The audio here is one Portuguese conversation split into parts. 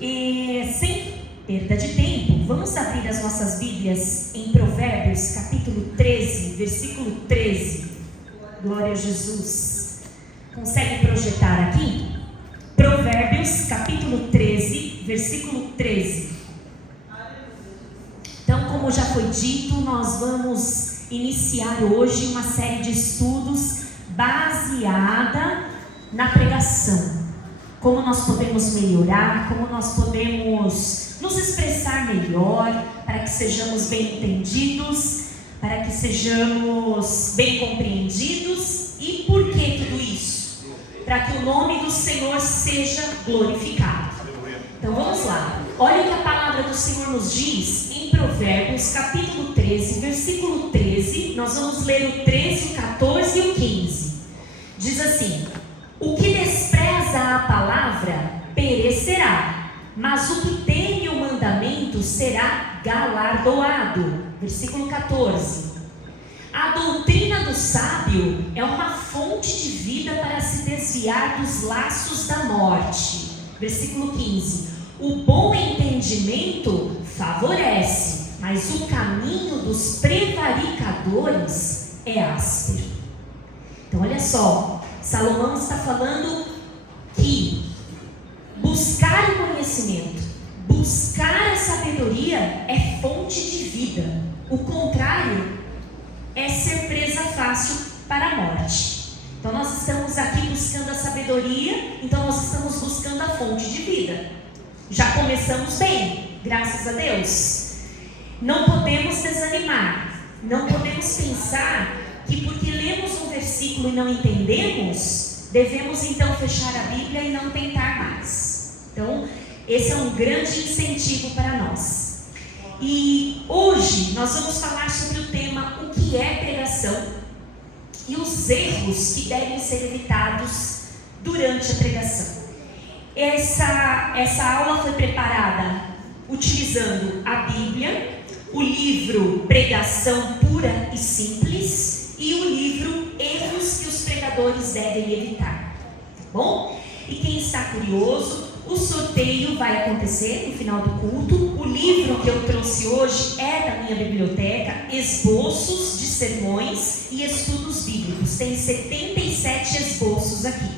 E sem perda de tempo, vamos abrir as nossas Bíblias em Provérbios, capítulo 13, versículo 13. Glória a Jesus. Consegue projetar aqui? Provérbios, capítulo 13, versículo 13. Então, como já foi dito, nós vamos iniciar hoje uma série de estudos baseada na pregação. Como nós podemos melhorar, como nós podemos nos expressar melhor, para que sejamos bem entendidos, para que sejamos bem compreendidos. E por que tudo isso? Para que o nome do Senhor seja glorificado. Então vamos lá. Olha o que a palavra do Senhor nos diz em Provérbios, capítulo 13, versículo 13. Nós vamos ler o 13, o 14 e o 15. Diz assim: o que despreza a palavra perecerá, mas o que teme o mandamento será galardoado. Versículo 14. A doutrina do sábio é uma fonte de vida para se desviar dos laços da morte. Versículo 15. O bom entendimento favorece, mas o caminho dos prevaricadores é áspero. Então olha só, Salomão está falando que buscar o conhecimento, buscar a sabedoria é fonte de vida. O contrário é ser presa fácil para a morte. Então nós estamos aqui buscando a sabedoria, então nós estamos buscando a fonte de vida. Já começamos bem, graças a Deus. Não podemos desanimar, não podemos pensar que porque lemos um versículo e não entendemos, devemos então fechar a Bíblia e não tentar mais. Então, esse é um grande incentivo para nós. E hoje nós vamos falar sobre o tema o que é pregação e os erros que devem ser evitados durante a pregação. Essa aula foi preparada utilizando a Bíblia, o livro Pregação Pura e Simples e o livro Erros que os Pregadores Devem Evitar. Tá bom? E quem está curioso, o sorteio vai acontecer no final do culto. O livro que eu trouxe hoje é da minha biblioteca, Esboços de Sermões e Estudos Bíblicos. Tem 77 esboços aqui,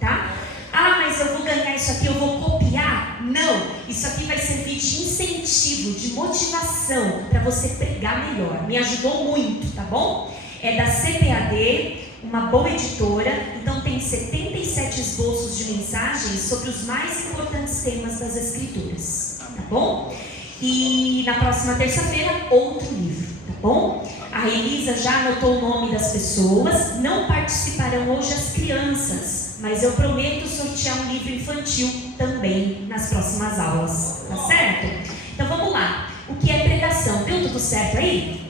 tá? Ah, mas eu vou ganhar isso aqui, eu vou copiar? Não, isso aqui vai servir de incentivo, de motivação para você pregar melhor. Me ajudou muito, tá bom? É da CPAD, uma boa editora, então tem 77 esboços de mensagens sobre os mais importantes temas das Escrituras, tá bom? E na próxima terça-feira, outro livro, tá bom? A Elisa já anotou o nome das pessoas, não participarão hoje as crianças, mas eu prometo sortear um livro infantil também nas próximas aulas, tá certo? Então vamos lá, o que é pregação? Deu tudo certo aí?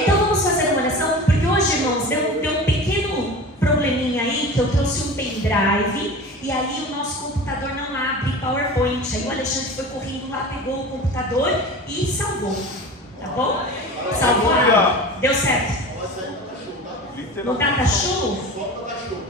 Então vamos fazer uma oração, porque hoje, irmãos, deu um pequeno probleminha aí, que eu trouxe um pendrive, e aí o nosso computador não abre PowerPoint. Aí o Alexandre foi correndo lá, pegou o computador e salvou, tá bom? Salvou? Deu certo? Não tá cachorro?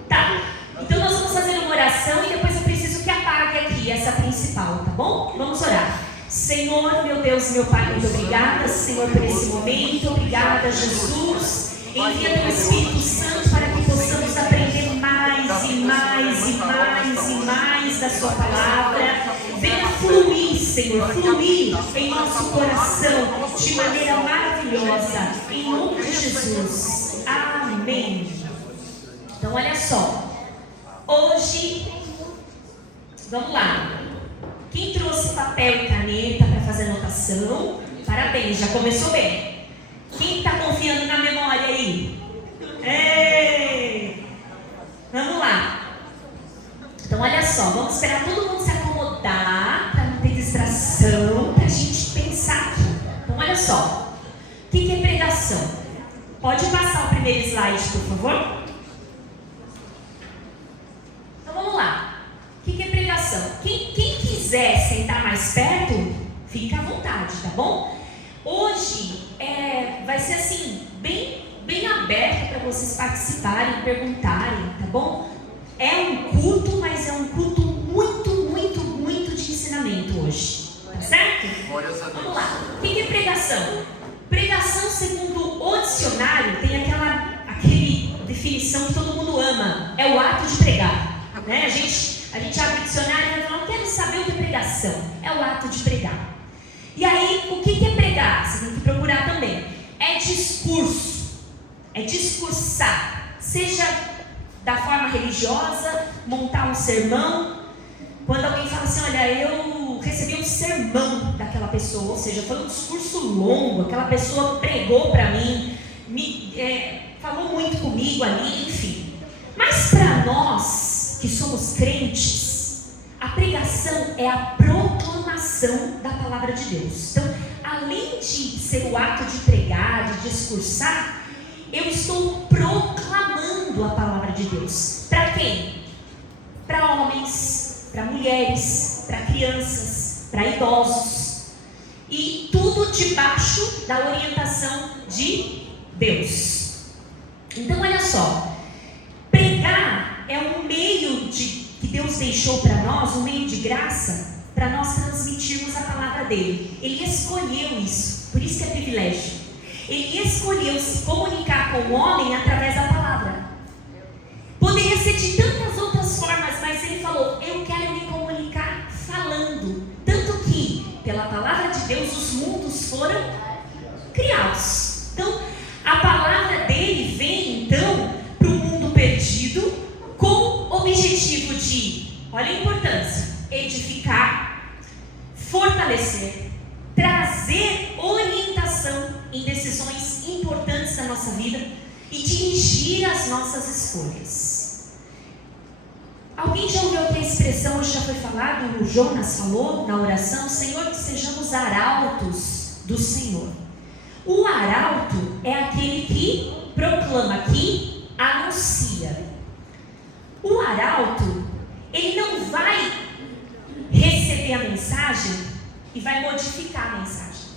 Tá, então nós vamos fazer uma oração e depois eu preciso que apague aqui essa principal, tá bom? Vamos orar. Senhor, meu Deus, meu Pai, muito obrigada, Senhor, por esse momento. Obrigada, Jesus. Envia teu Espírito Santo para que possamos aprender mais e mais e mais e mais da sua palavra. Venha fluir, Senhor, fluir em nosso coração de maneira maravilhosa, em nome de Jesus. Amém. Então olha só, hoje, vamos lá. Quem trouxe papel e caneta para fazer anotação, parabéns, já começou bem. Quem está confiando na memória aí? Ei! Vamos lá. Então olha só, vamos esperar todo mundo se acomodar, para não ter distração, para a gente pensar aqui. Então olha só, o que é pregação? Pode passar o primeiro slide, por favor? Então vamos lá, o que é pregação? Quem quiser sentar mais perto, fica à vontade, tá bom? Hoje vai ser assim, bem aberto para vocês participarem, perguntarem, tá bom? É um culto, mas é um culto muito Vamos lá. O que é pregação? Pregação, segundo o dicionário, tem aquela definição que todo mundo ama. É o ato de pregar. Né? A gente abre o dicionário e fala, não quero saber o que é pregação. É o ato de pregar. E aí, o que é pregar? Você tem que procurar também. É discurso. É discursar. Seja da forma religiosa, montar um sermão. Quando alguém fala assim, olha, eu recebi um sermão daquela pessoa, ou seja, foi um discurso longo, aquela pessoa pregou para mim, falou muito comigo ali, enfim. Mas para nós que somos crentes, a pregação é a proclamação da palavra de Deus. Então, além de ser o ato de pregar, de discursar, eu estou proclamando a palavra de Deus. Para quem? Para homens, para mulheres, para crianças, para idosos. E tudo debaixo da orientação de Deus. Então, olha só. Pregar é um meio que Deus deixou para nós, um meio de graça, para nós transmitirmos a palavra dele. Ele escolheu isso, por isso que é privilégio. Ele escolheu se comunicar com o homem através da palavra. Poderia ser de tantas outras formas, mas ele falou, eu quero me comunicar falando. Tanto que, pela palavra de Deus, os mundos foram criados. Então, a palavra dele vem, então, para o mundo perdido, com o objetivo de, olha a importância, edificar, fortalecer, trazer orientação em decisões importantes da nossa vida e dirigir as nossas escolhas. Alguém já ouviu outra expressão, hoje já foi falado, o Jonas falou na oração, Senhor, que sejamos arautos do Senhor. O arauto é aquele que proclama, que anuncia. O arauto, ele não vai receber a mensagem e vai modificar a mensagem.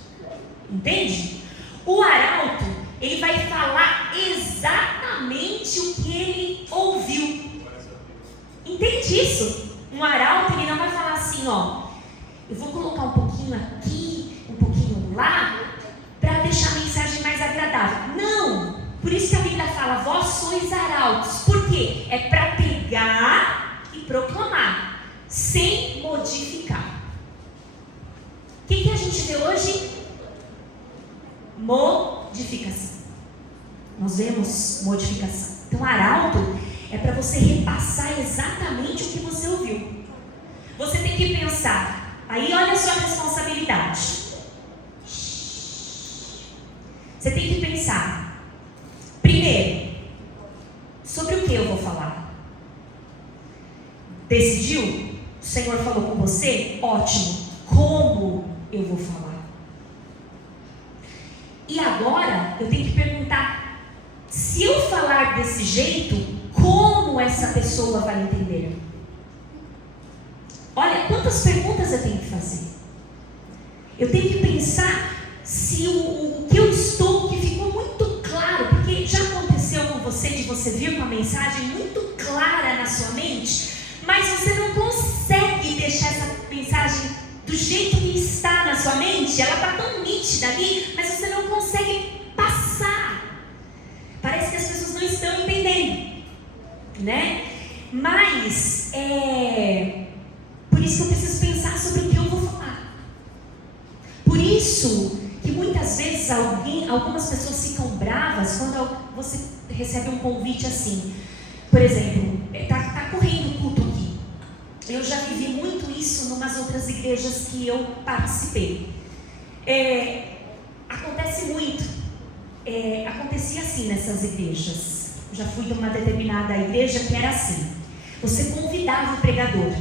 Entende? O arauto, ele vai falar exatamente o que ele ouviu. Entende isso? Um arauto, ele não vai falar assim, ó, eu vou colocar um pouquinho aqui, um pouquinho lá, para deixar a mensagem mais agradável. Não! Por isso que a Bíblia fala, vós sois arautos. Por quê? É para pegar e proclamar, sem modificar. O que a gente vê hoje? Modificação. Nós vemos modificação. Então, arauto é para você repassar exatamente o que você ouviu. Você tem que pensar. Aí, olha a sua responsabilidade. Você tem que pensar. Primeiro, sobre o que eu vou falar? Decidiu? O Senhor falou com você? Ótimo. Como eu vou falar? E agora, eu tenho que perguntar, se eu falar desse jeito, como essa pessoa vai entender? Olha, quantas perguntas eu tenho que fazer? Eu tenho que pensar se o que eu estou, que ficou muito claro, porque já aconteceu com você, de você vir com uma mensagem muito clara na sua mente, mas você não consegue deixar essa mensagem do jeito que está na sua mente, ela está tão nítida ali, mas você não consegue passar. Parece que as pessoas não estão entendendo, né? Mas, por isso que eu preciso pensar sobre o que eu vou falar. Por isso que muitas vezes algumas pessoas ficam bravas quando você recebe um convite assim. Por exemplo, está correndo o culto aqui. Eu já vivi muito isso em umas outras igrejas que eu participei. Acontece muito. Acontecia assim nessas igrejas. Já fui de uma determinada igreja que era assim. Você convidava o pregador.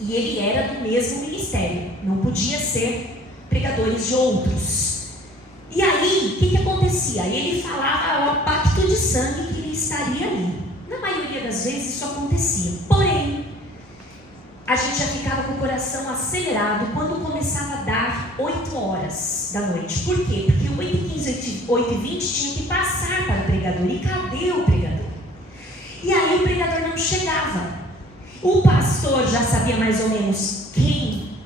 E ele era do mesmo ministério. Não podia ser pregadores de outros. E aí, o que acontecia? Ele falava o pacto de sangue que ele estaria ali. Na maioria das vezes isso acontecia. Porém, a gente já ficava com o coração acelerado quando começava a dar 8 horas da noite. Por quê? Porque 8h15, 8h20 tinha que passar para o pregador. E cadê o pregador? E aí o pregador não chegava. O pastor já sabia mais ou menos quem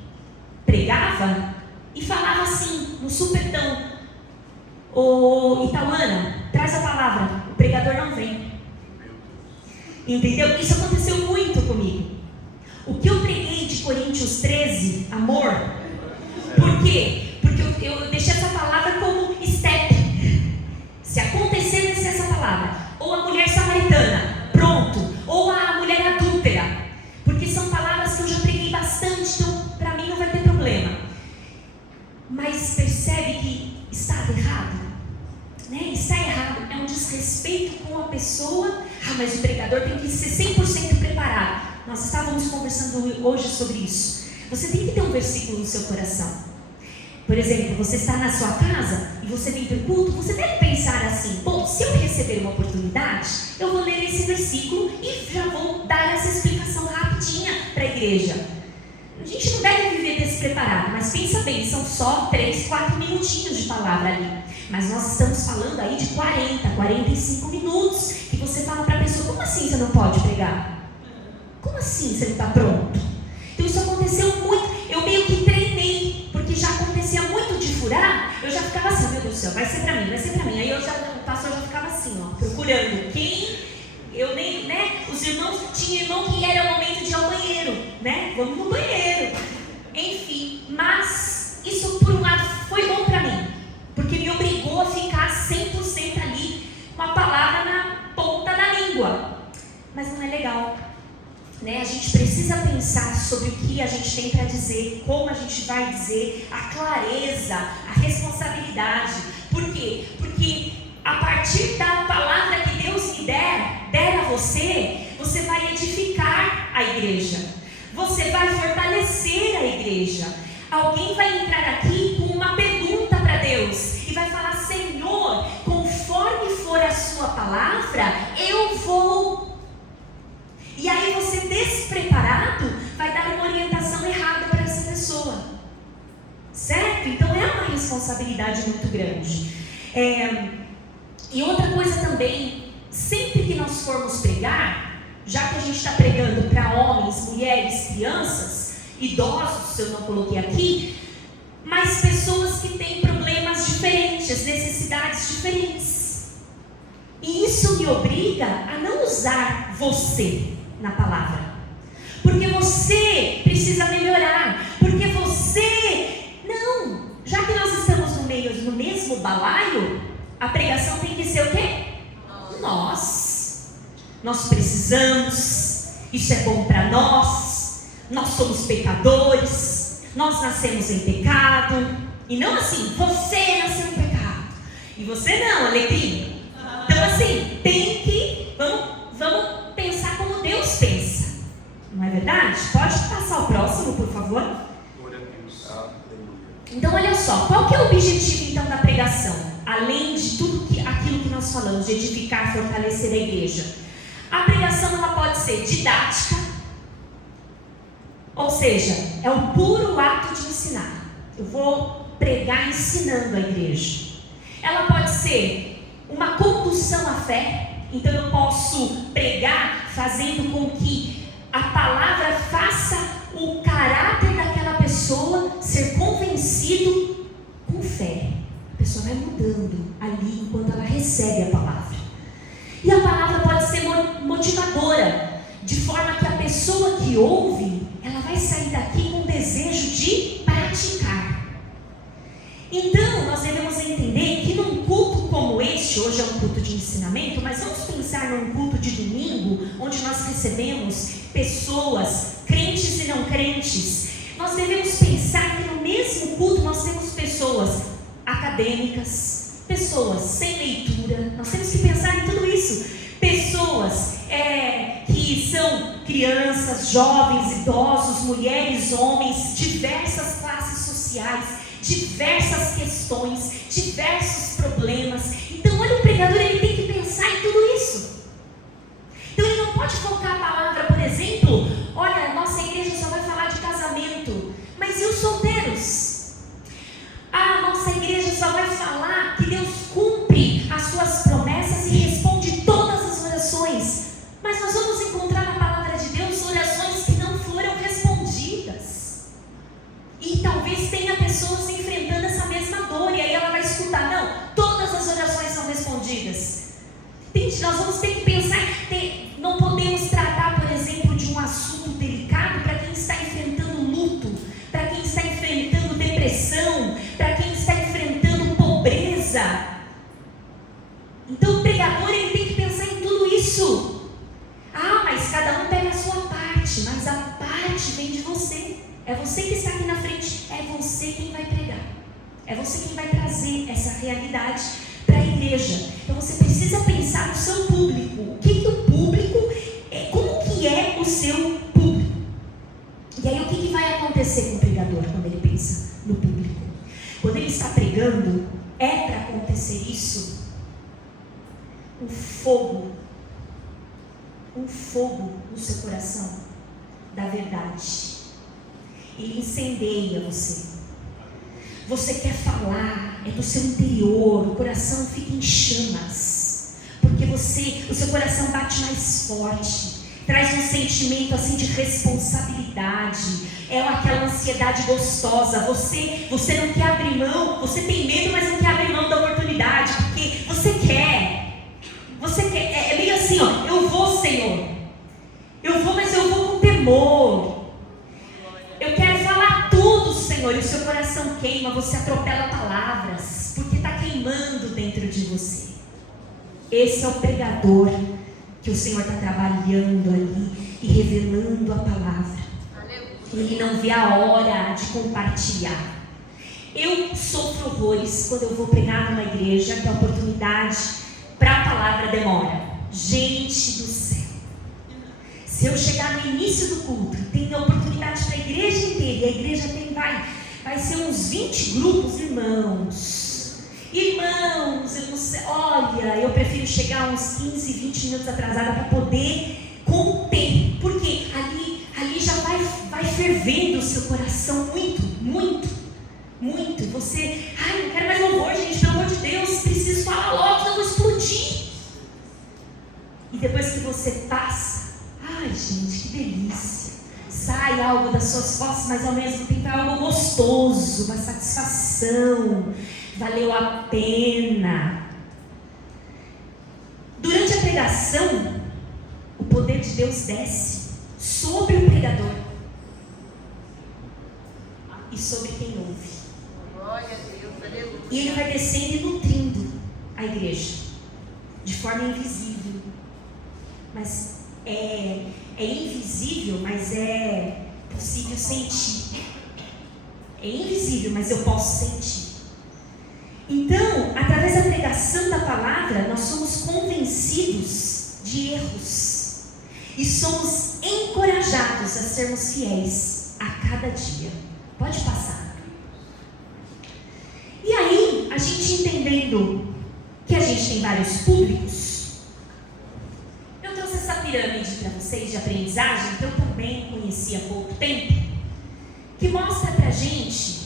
pregava, e falava assim, no supetão: ô Itauana, traz a palavra, o pregador não vem. Entendeu? Isso aconteceu muito comigo. O que eu preguei de Coríntios 13, amor, por quê? Porque eu deixei essa palavra como step. Se acontecer, vai ser essa palavra. Ou a mulher samaritana, pronto. Ou a mulher adúltera. Porque são palavras que eu já preguei bastante, então para mim não vai ter problema. Mas percebe que está errado? Né? Está errado. É um desrespeito com a pessoa. Mas o pregador tem que ser 100% preparado. Nós estávamos conversando hoje sobre isso. Você tem que ter um versículo no seu coração. Por exemplo, você está na sua casa e você vem para o culto, você deve pensar assim: bom, se eu receber uma oportunidade, eu vou ler esse versículo e já vou dar essa explicação rapidinha para a igreja. A gente não deve viver despreparado, mas pensa bem, são só 3, 4 minutinhos de palavra ali. Mas nós estamos falando aí de 40, 45 minutos, que você fala para a pessoa: como assim você não pode pregar? Como assim você não está pronto? Então isso aconteceu muito, eu meio que treinei, porque já acontecia muito de furar, eu já ficava assim: meu Deus do céu, vai ser para mim, vai ser para mim. Aí o pastor já ficava assim, ó, procurando quem, eu nem, né, os irmãos, tinha irmão que era o momento de ir ao banheiro, né, vamos no banheiro. Enfim, mas isso por um lado foi bom para mim, porque me obrigou a ficar 100% ali, com a palavra na ponta da língua. Mas não é legal. Né? A gente precisa pensar sobre o que a gente tem para dizer, como a gente vai dizer, a clareza, a responsabilidade. Por quê? Porque a partir da palavra que Deus lhe der a você, você vai edificar a igreja, você vai fortalecer a igreja. Alguém vai entrar aqui com uma pergunta para Deus e vai falar: Senhor, conforme for a sua palavra, eu vou. E aí você, despreparado, vai dar uma orientação errada para essa pessoa. Certo? Então é uma responsabilidade muito grande. E outra coisa também, sempre que nós formos pregar, já que a gente está pregando para homens, mulheres, crianças, idosos, se eu não coloquei aqui, mas pessoas que têm problemas diferentes, necessidades diferentes. E isso me obriga a não usar você na palavra, porque você precisa melhorar, porque você, não, já que nós estamos no mesmo balaio, a pregação tem que ser o quê? Nós precisamos, isso é bom para nós somos pecadores, nós nascemos em pecado, e não assim, você nasceu em pecado, e você não, alegria. Então assim, tem que, vamos pensar como Deus pensa, não é verdade? Pode passar o próximo, por favor? Então olha só, qual que é o objetivo então da pregação? Além de tudo aquilo que nós falamos, de edificar, fortalecer a igreja, a pregação ela pode ser didática, ou seja, é o puro ato de ensinar. Eu vou pregar ensinando a igreja. Ela pode ser uma condução à fé. Então eu posso pregar fazendo com que a palavra faça o caráter daquela pessoa ser convencido com fé. A pessoa vai mudando ali enquanto ela recebe a palavra. E a palavra pode ser motivadora, de forma que a pessoa que ouve, ela vai sair daqui com desejo de praticar. Então nós devemos entender que num culto como este, hoje é um culto de ensinamento, mas vamos pensar num culto de domingo, onde nós recebemos pessoas, crentes e não crentes. Nós devemos pensar que no mesmo culto nós temos pessoas acadêmicas, pessoas sem leitura, nós temos que pensar em tudo isso. Pessoas que são crianças, jovens, idosos, mulheres, homens, diversas classes sociais, diversas questões, diversos problemas. Então olha, o pregador ele tem que pensar em tudo isso. Então ele não pode focar a palavra, por exemplo, olha, nossa igreja só vai falar de casamento, mas e os solteiros? A nossa igreja só vai falar que Deus cumpre as suas promessas e responde todas as orações, mas nós vamos encontrar na palavra de Deus orações que não foram respondidas. E talvez tenha pessoas enfermas É você que está aqui na frente, é você quem vai pregar. É você quem vai trazer essa realidade para a igreja. Então você precisa pensar no seu público. O que o público é, como que é o seu público? E aí o que vai acontecer com o pregador quando ele pensa no público? Quando ele está pregando, é para acontecer isso, um fogo no seu coração da verdade. Ele incendeia você. Você quer falar, é do seu interior, o coração fica em chamas, porque o seu coração bate mais forte, traz um sentimento assim de responsabilidade, é aquela ansiedade gostosa, você não quer abrir mão, você tem medo, mas não quer abrir mão da oportunidade, porque você quer, é meio assim, ó, eu vou, Senhor, eu vou, mas eu vou com temor, eu quero falar tudo, Senhor, e o seu coração queima, você atropela palavras, porque está queimando dentro de você. Esse é o pregador que o Senhor está trabalhando ali e revelando a palavra. Ele não vê a hora de compartilhar. Eu sofro horrores quando eu vou pregar numa igreja que a oportunidade para a palavra demora. Gente do céu, se eu chegar no início do culto, tem oportunidade para a igreja inteira, e a igreja vai ser uns 20 grupos, irmãos, eu não sei, olha, eu prefiro chegar uns 15, 20 minutos atrasada para poder conter, porque ali já vai fervendo o seu coração muito, você, não quero mais louvor, gente, pelo amor de Deus, preciso falar logo, senão eu vou explodir. E depois que você passa, gente, que delícia, sai algo das suas costas, mas ao mesmo tempo é algo gostoso, uma satisfação, valeu a pena. Durante a pregação, o poder de Deus desce sobre o pregador e sobre quem ouve. Glória a Deus, aleluia. E ele vai descendo e nutrindo a igreja de forma invisível, mas é invisível, mas é possível sentir. É invisível, mas eu posso sentir. Então, através da pregação da palavra, nós somos convencidos de erros e somos encorajados a sermos fiéis a cada dia. Pode passar. E aí, a gente entendendo que a gente tem vários públicos, eu trouxe essa pirâmide para vocês de aprendizagem, que eu também conheci há pouco tempo, que mostra para a gente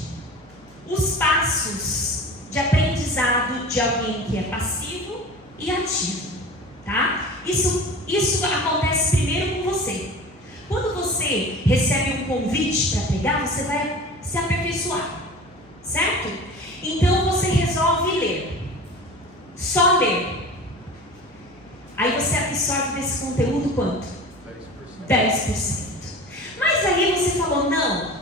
os passos de aprendizado de alguém que é passivo e ativo, tá? Isso acontece primeiro com você. Quando você recebe um convite para pregar, você vai se aperfeiçoar, certo? Então você resolve ler, só ler. Aí você absorve desse conteúdo quanto? 10%. Mas aí você falou, não,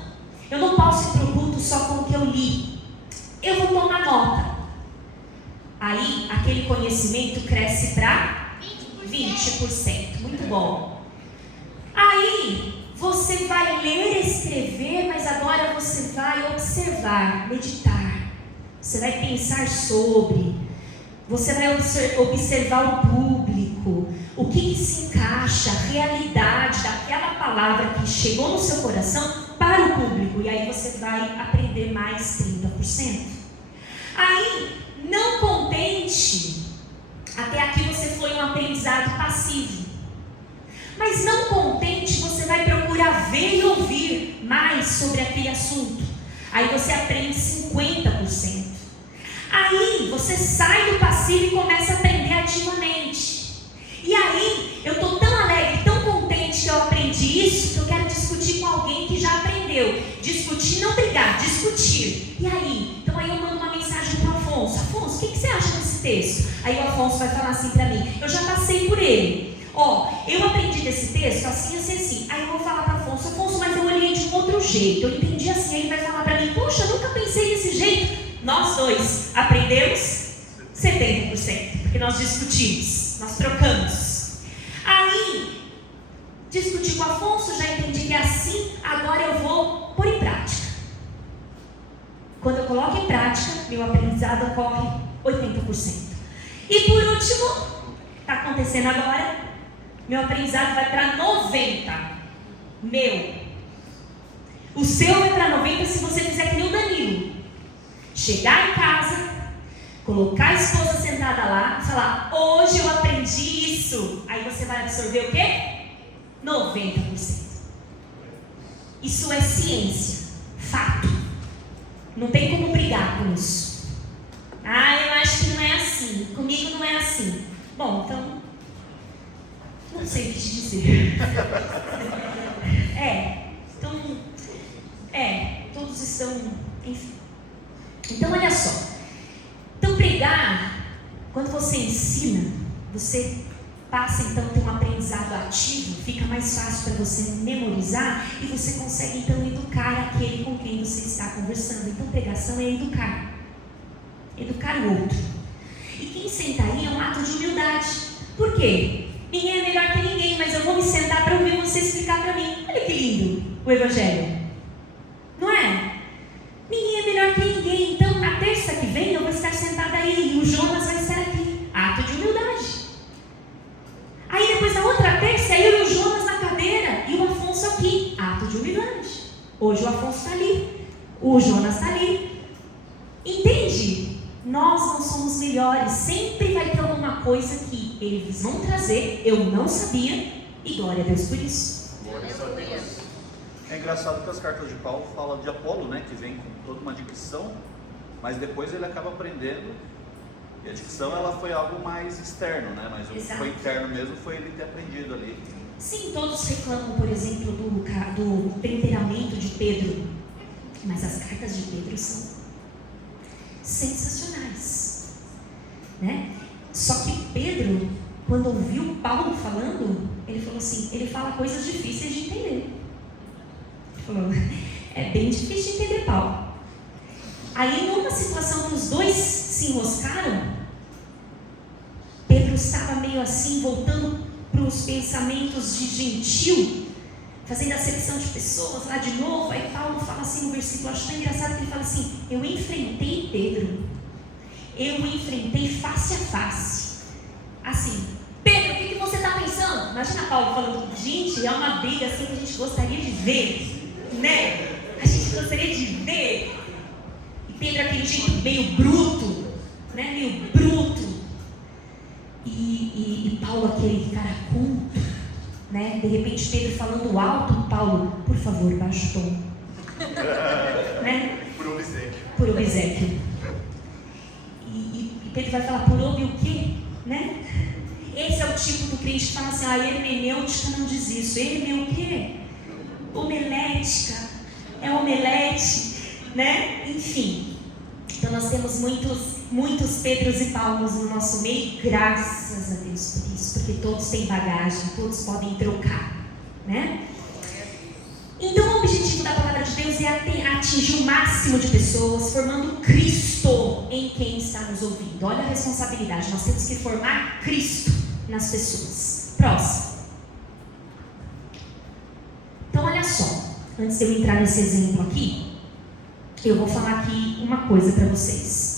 eu não posso ir para o culto só com o que eu li, eu vou tomar nota. Aí aquele conhecimento cresce para 20%, muito bom. Aí você vai ler e escrever, mas agora você vai observar, meditar, você vai pensar sobre, você vai observar o público, o que se encaixa, a realidade daquela palavra que chegou no seu coração para o público, e aí você vai aprender mais 30%. Aí, não contente, até aqui você foi um aprendizado passivo, mas não contente, você vai procurar ver e ouvir mais sobre aquele assunto, aí você aprende 50%. Aí você sai do passivo e começa a aprender ativamente. E aí eu estou tão alegre, tão contente que eu aprendi isso, que eu quero discutir com alguém que já aprendeu. Discutir, não brigar, discutir. E aí? Então aí eu mando uma mensagem para o Afonso. Afonso, o que você acha desse texto? Aí o Afonso vai falar assim para mim, eu já passei por ele. Eu aprendi desse texto assim. Aí eu vou falar para o Afonso, mas eu olhei de um outro jeito, eu entendi assim. Aí ele vai falar para mim, poxa, eu nunca pensei desse jeito. Nós dois aprendemos 70%, porque nós discutimos, nós trocamos. Aí, discuti com o Afonso, já entendi que é assim, agora eu vou pôr em Quando eu coloco em prática, meu aprendizado ocorre 80%. E por último, está acontecendo agora, meu aprendizado vai para 90%. O seu vai para 90% se você fizer que nem o Danilo. Chegar em casa, colocar a esposa sentada lá e falar: hoje eu aprendi isso. Aí você vai absorver o quê? 90%. Isso é ciência, fato. Não tem como brigar com isso. Eu acho que não é assim. Comigo não é assim. Bom, então, não sei o que te dizer. Todos estão, enfim. Então, olha só. Então, pregar, quando você ensina, você passa então a ter um aprendizado ativo, fica mais fácil para você memorizar e você consegue então educar aquele com quem você está conversando. Então, pregação é educar o outro. E quem senta aí é um ato de humildade. Por quê? Ninguém é melhor que ninguém, mas eu vou me sentar para ouvir você explicar para mim. Olha que lindo o Evangelho, não é? Ninguém é melhor que ninguém. Então, na terça que vem eu vou estar sentada aí e o Jonas vai estar aqui. Ato de humildade. Aí depois na outra terça, eu e o Jonas na cadeira e o Afonso aqui. Ato de humildade. Hoje o Afonso está ali, o Jonas está ali. Entende? Nós não somos melhores. Sempre vai ter alguma coisa que eles vão trazer, eu não sabia, e glória a Deus por isso. Glória a Deus. É engraçado que as cartas de Paulo falam de Apolo, né? Que vem com toda uma dicção, mas depois ele acaba aprendendo. E a dicção ela foi algo mais externo, né? Mas o que foi interno mesmo foi ele ter aprendido ali. Sim, todos reclamam, por exemplo, do temperamento de Pedro. Mas as cartas de Pedro são sensacionais, né? Só que Pedro, quando ouviu Paulo falando, ele falou assim, ele fala coisas difíceis de entender. Ele falou, é bem difícil de entender, Paulo. Aí, numa situação que os dois se enroscaram, Pedro estava meio assim, voltando para os pensamentos de gentil, fazendo acepção de pessoas lá de novo. Aí Paulo fala assim no versículo, acho tão engraçado que ele fala assim: eu enfrentei Pedro, eu enfrentei face a face. Assim, Pedro, o que você está pensando? Imagina Paulo falando, gente, é uma briga assim que a gente gostaria de ver, né? A gente gostaria de ver. E Pedro, aquele jeito meio bruto, né? Meio bruto. E Paulo, aquele cara culto, né? De repente Pedro falando alto, Paulo, por favor, baixa o tom. Né? Por obséquio. E Pedro vai falar, por ob o quê? Né? Esse é o tipo do crente que fala assim, hermenêutica não diz isso. Herme o quê? Homilética. É omelete, né? Enfim. Então nós temos muitos Pedros e Paulos no nosso meio, graças a Deus por isso, porque todos têm bagagem, todos podem trocar, né? Então o objetivo da palavra de Deus é atingir o máximo de pessoas, formando Cristo em quem está nos ouvindo. Olha a responsabilidade, nós temos que formar Cristo nas pessoas. Próximo. Então olha só, antes de eu entrar nesse exemplo aqui, eu vou falar aqui uma coisa para vocês.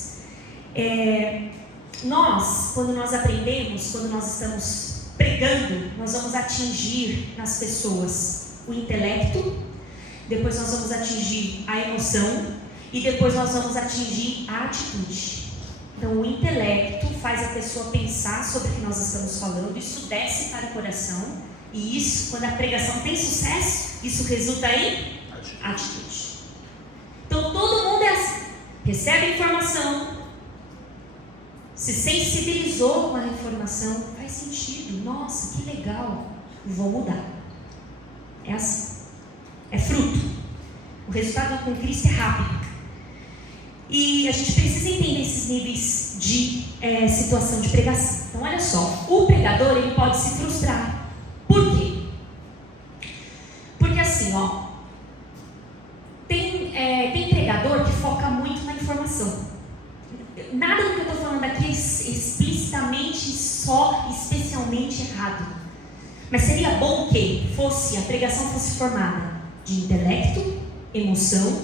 Quando nós aprendemos, quando nós estamos pregando, nós vamos atingir nas pessoas o intelecto, depois nós vamos atingir a emoção e depois nós vamos atingir a atitude. Então o intelecto faz a pessoa pensar sobre o que nós estamos falando, isso desce para o coração e isso, quando a pregação tem sucesso, isso resulta em atitude. Então todo mundo é assim, recebe informação, se sensibilizou com a informação, faz sentido, nossa, que legal, vou mudar. É assim, é fruto. O resultado com Cristo é rápido. E a gente precisa entender esses níveis de situação de pregação. Então olha só, o pregador ele pode se frustrar. Por quê? Porque assim, tem pregador que foca muito na informação. Nada do que eu estou falando aqui é explicitamente especialmente errado. Mas seria bom que a pregação fosse formada de intelecto, emoção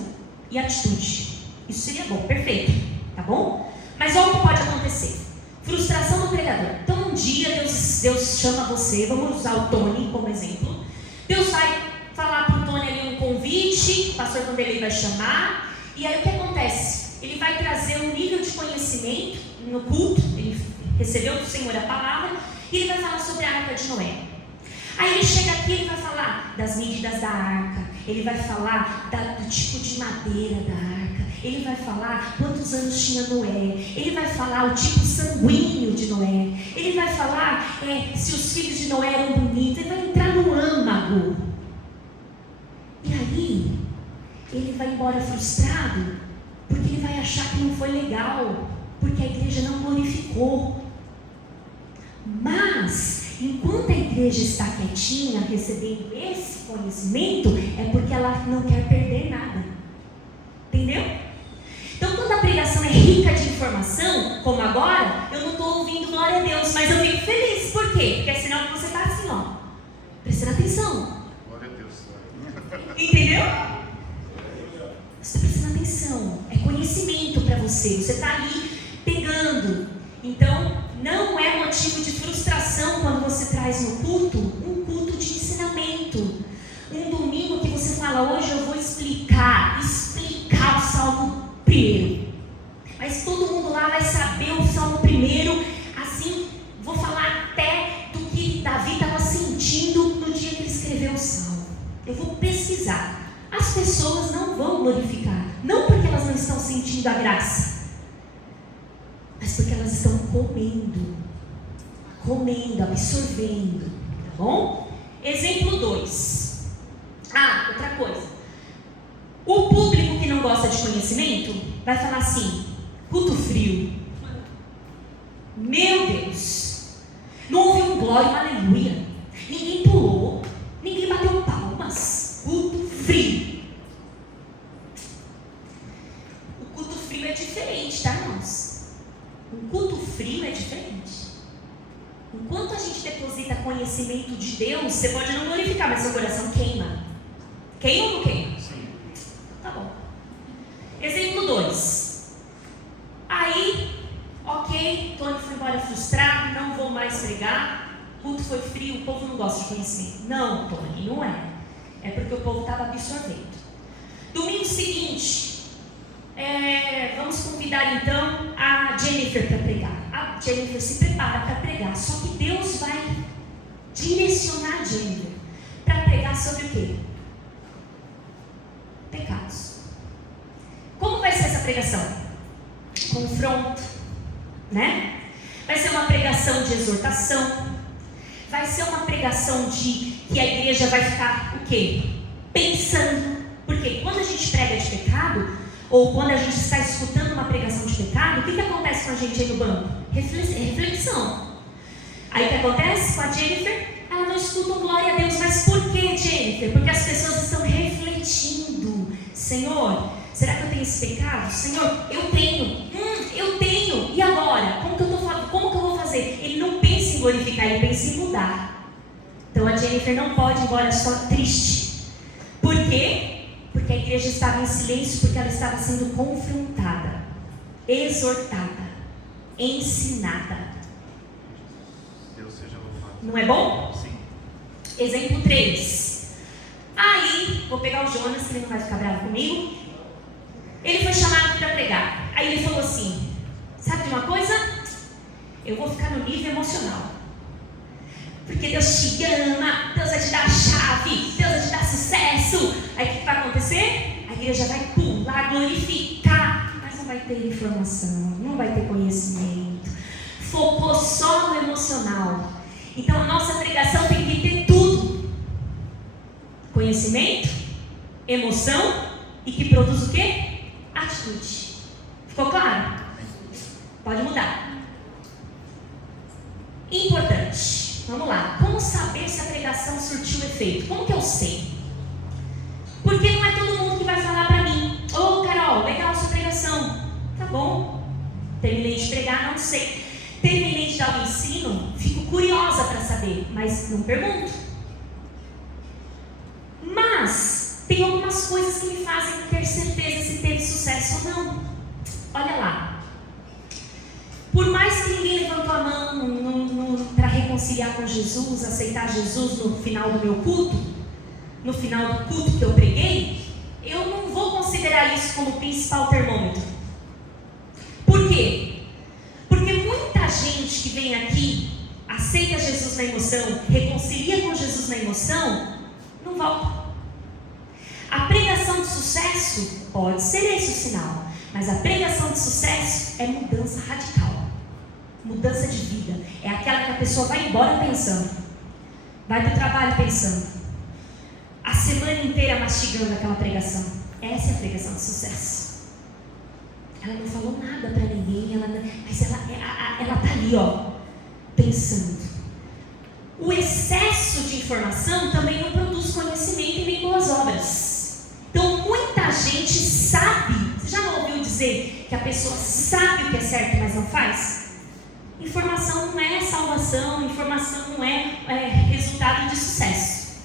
e atitude. Isso seria bom, perfeito, tá bom? Mas olha o que pode acontecer. Frustração do pregador. Então um dia Deus chama você, vamos usar o Tony como exemplo. Deus vai falar para o Tony ali um convite, o pastor Vanderlei vai chamar, e aí o que acontece? Ele vai trazer um nível de conhecimento no culto, ele recebeu do Senhor a palavra, e ele vai falar sobre a Arca de Noé. Aí ele chega aqui e ele vai falar das medidas da arca, ele vai falar do tipo de madeira da arca, ele vai falar quantos anos tinha Noé, ele vai falar o tipo sanguíneo de Noé, ele vai falar se os filhos de Noé eram bonitos, ele vai entrar no âmago. E aí, ele vai embora frustrado, porque ele vai achar que não foi legal, porque a igreja não glorificou. Mas, enquanto a igreja está quietinha, recebendo esse conhecimento, é porque ela não quer perder nada. Entendeu? Então, quando a pregação é rica de informação, como agora, eu não estou ouvindo glória a Deus, mas eu fico feliz. Por quê? Porque é sinal que você está assim, ó, prestando atenção. Glória a Deus. Entendeu? Você está prestando atenção. É conhecimento para você. Você está ali pegando. Então, não é motivo de frustração quando você traz no culto um culto de ensinamento. Um domingo que você fala, hoje eu vou explicar o Salmo 1. Mas todo mundo lá vai saber o Salmo 1. Assim, vou falar até do que Davi estava sentindo no dia que ele escreveu o Salmo. Eu vou pesquisar. As pessoas não vão glorificar. Não porque elas não estão sentindo a graça, mas porque elas estão comendo, absorvendo, tá bom? Exemplo 2. Outra coisa. O público que não gosta de conhecimento vai falar assim, culto frio. Meu Deus, não houve um glória, uma aleluia. Ninguém pulou, ninguém bateu palmas. Culto frio. O culto frio é diferente, tá, irmãos? Um culto frio é diferente. Enquanto a gente deposita conhecimento de Deus, você pode não glorificar, mas seu coração queima. Queima ou não queima? Sim. Tá bom. Exemplo 2. Aí, ok, Tony foi embora frustrado, não vou mais pregar, culto foi frio, o povo não gosta de conhecimento. Não, Tony, não é. É porque o povo estava absorvendo. Domingo seguinte, vamos convidar então a Jennifer para pregar. A Jennifer se prepara para pregar, só que Deus vai direcionar a Jennifer para pregar sobre o quê? Pecados. Como vai ser essa pregação? Confronto, né? Vai ser uma pregação de exortação. Vai ser uma pregação de que a igreja vai ficar o quê? Pensando. Porque quando a gente prega de pecado, ou quando a gente está escutando uma pregação de pecado, o que acontece com a gente aí no banco? Reflexão. Aí o que acontece com a Jennifer? Ela não escuta glória a Deus. Mas por que, Jennifer? Porque as pessoas estão refletindo. Senhor, será que eu tenho esse pecado? Senhor, eu tenho. E agora? Como que eu vou fazer? Ele não pensa em glorificar, ele pensa em mudar. Então a Jennifer não pode ir embora só triste. Por quê? Porque a igreja estava em silêncio, porque ela estava sendo confrontada, exortada, ensinada. Deus seja louvado. Não é bom? Sim. Exemplo 3. Aí, vou pegar o Jonas, que ele não vai ficar bravo comigo. Ele foi chamado para pregar. Aí ele falou assim, sabe de uma coisa? Eu vou ficar no nível emocional. Porque Deus te ama, Deus vai te dar a chave, Deus vai te dar sucesso. Aí o que vai acontecer? A igreja vai pular, glorificar, mas não vai ter informação, não vai ter conhecimento. Focou só no emocional. Então a nossa pregação tem que ter tudo: conhecimento, emoção e que produz o quê? Atitude. Ficou claro? Pode mudar. Importante. Vamos lá. Como saber se a pregação surtiu efeito? Como que eu sei? Porque não é todo mundo que vai falar para mim: ô Carol, legal sua pregação. Tá bom. Terminei de pregar, não sei. Terminei de dar o ensino, fico curiosa para saber, mas não pergunto. Mas tem algumas coisas que me fazem ter certeza se teve sucesso ou não. Olha lá. Por mais que ninguém levantou a mão para reconciliar com Jesus, aceitar Jesus no final do meu culto, no final do culto que eu preguei, eu não vou considerar isso como o principal termômetro. Por quê? Porque muita gente que vem aqui, aceita Jesus na emoção, reconcilia com Jesus na emoção, não volta. A pregação de sucesso pode ser esse o sinal, mas a pregação de sucesso é mudança radical, mudança de vida. É aquela que a pessoa vai embora pensando, vai para o trabalho pensando, a semana inteira mastigando aquela pregação. Essa é a pregação de sucesso. Ela não falou nada para ninguém, mas ela está ali, pensando. O excesso de informação também não produz conhecimento e nem boas obras. Então muita gente sabe. Você já não ouviu dizer que a pessoa sabe o que é certo, mas não faz? Informação não é salvação, informação não é resultado de sucesso.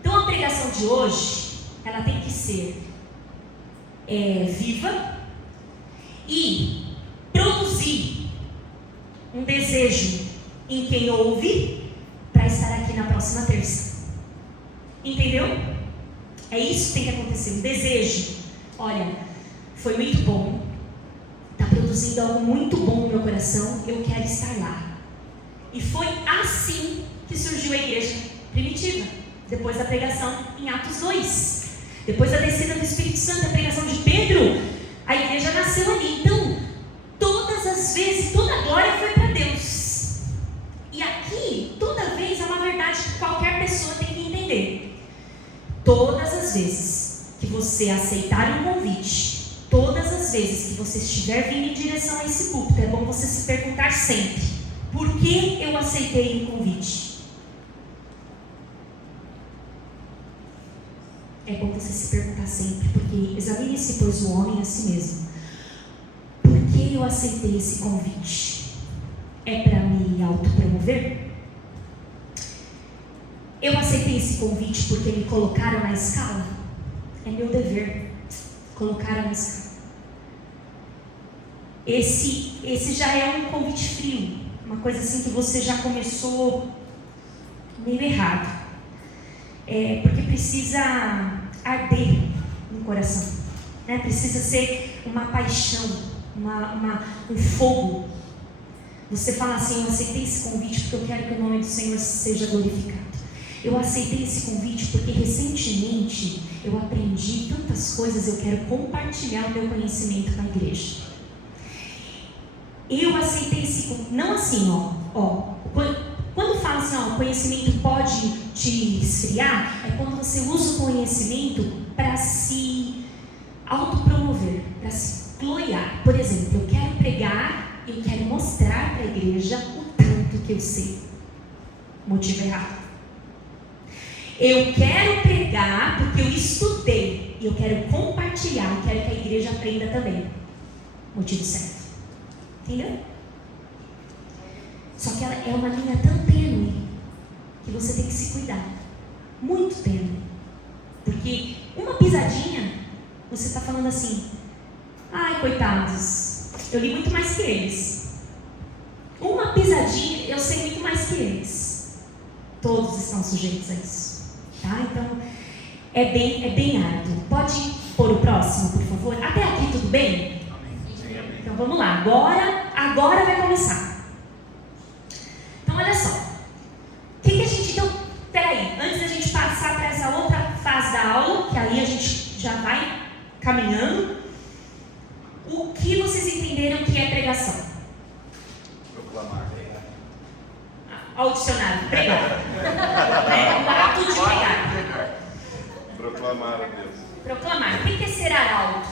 Então a pregação de hoje, ela tem que ser viva e produzir um desejo em quem ouve para estar aqui na próxima terça. Entendeu? É isso que tem que acontecer, um desejo. Olha, foi muito bom, está produzindo algo muito bom no meu coração, eu quero estar lá. E foi assim que surgiu a igreja primitiva, depois da pregação em Atos 2. Depois da descida do Espírito Santo, a pregação de Pedro, a igreja nasceu ali. Então, todas as vezes, toda a glória foi para Deus. E aqui, toda vez é uma verdade que qualquer pessoa tem que entender. Todas as vezes que você aceitar um convite, todas as vezes que você estiver vindo em direção a esse púlpito, é bom você se perguntar sempre: por que eu aceitei o convite? É bom você se perguntar sempre, porque examine-se, pois, o homem a si mesmo. Por que eu aceitei esse convite? É para me autopromover? Eu aceitei esse convite porque me colocaram na escala? É meu dever. Colocaram na escala. Esse já é um convite frio. Uma coisa assim que você já começou meio errado. Porque precisa arder no coração, né? Precisa ser uma paixão, um fogo. Você fala assim: eu aceitei esse convite porque eu quero que o nome do Senhor seja glorificado. Eu aceitei esse convite porque recentemente eu aprendi tantas coisas, eu quero compartilhar o meu conhecimento com a igreja. Eu aceitei esse convite, não assim, quando fala assim, o conhecimento pode te esfriar, é quando você usa o conhecimento para se autopromover, para se gloriar. Por exemplo, eu quero pregar, eu quero mostrar para a igreja o tanto que eu sei. Motivo errado. Eu quero pregar porque eu estudei e eu quero compartilhar, eu quero que a igreja aprenda também. Motivo certo. Entendeu? Só que ela é uma linha tão tênue que você tem que se cuidar. Muito tênue. Porque uma pisadinha, você está falando assim: ai, coitados, eu li muito mais que eles. Uma pisadinha, eu sei muito mais que eles. Todos estão sujeitos a isso. Tá? Então, é bem árduo. Pode pôr o próximo, por favor? Até aqui tudo bem? Então vamos lá. Agora vai começar. Então, olha só. O que a gente... Então, peraí. Antes da gente passar para essa outra fase da aula, que aí a gente já vai caminhando, o que vocês entenderam que é pregação? Proclamar. Ao dicionário. Pregar. O ato de pregar. Proclamar a Deus. Proclamar. O que é ser arauto?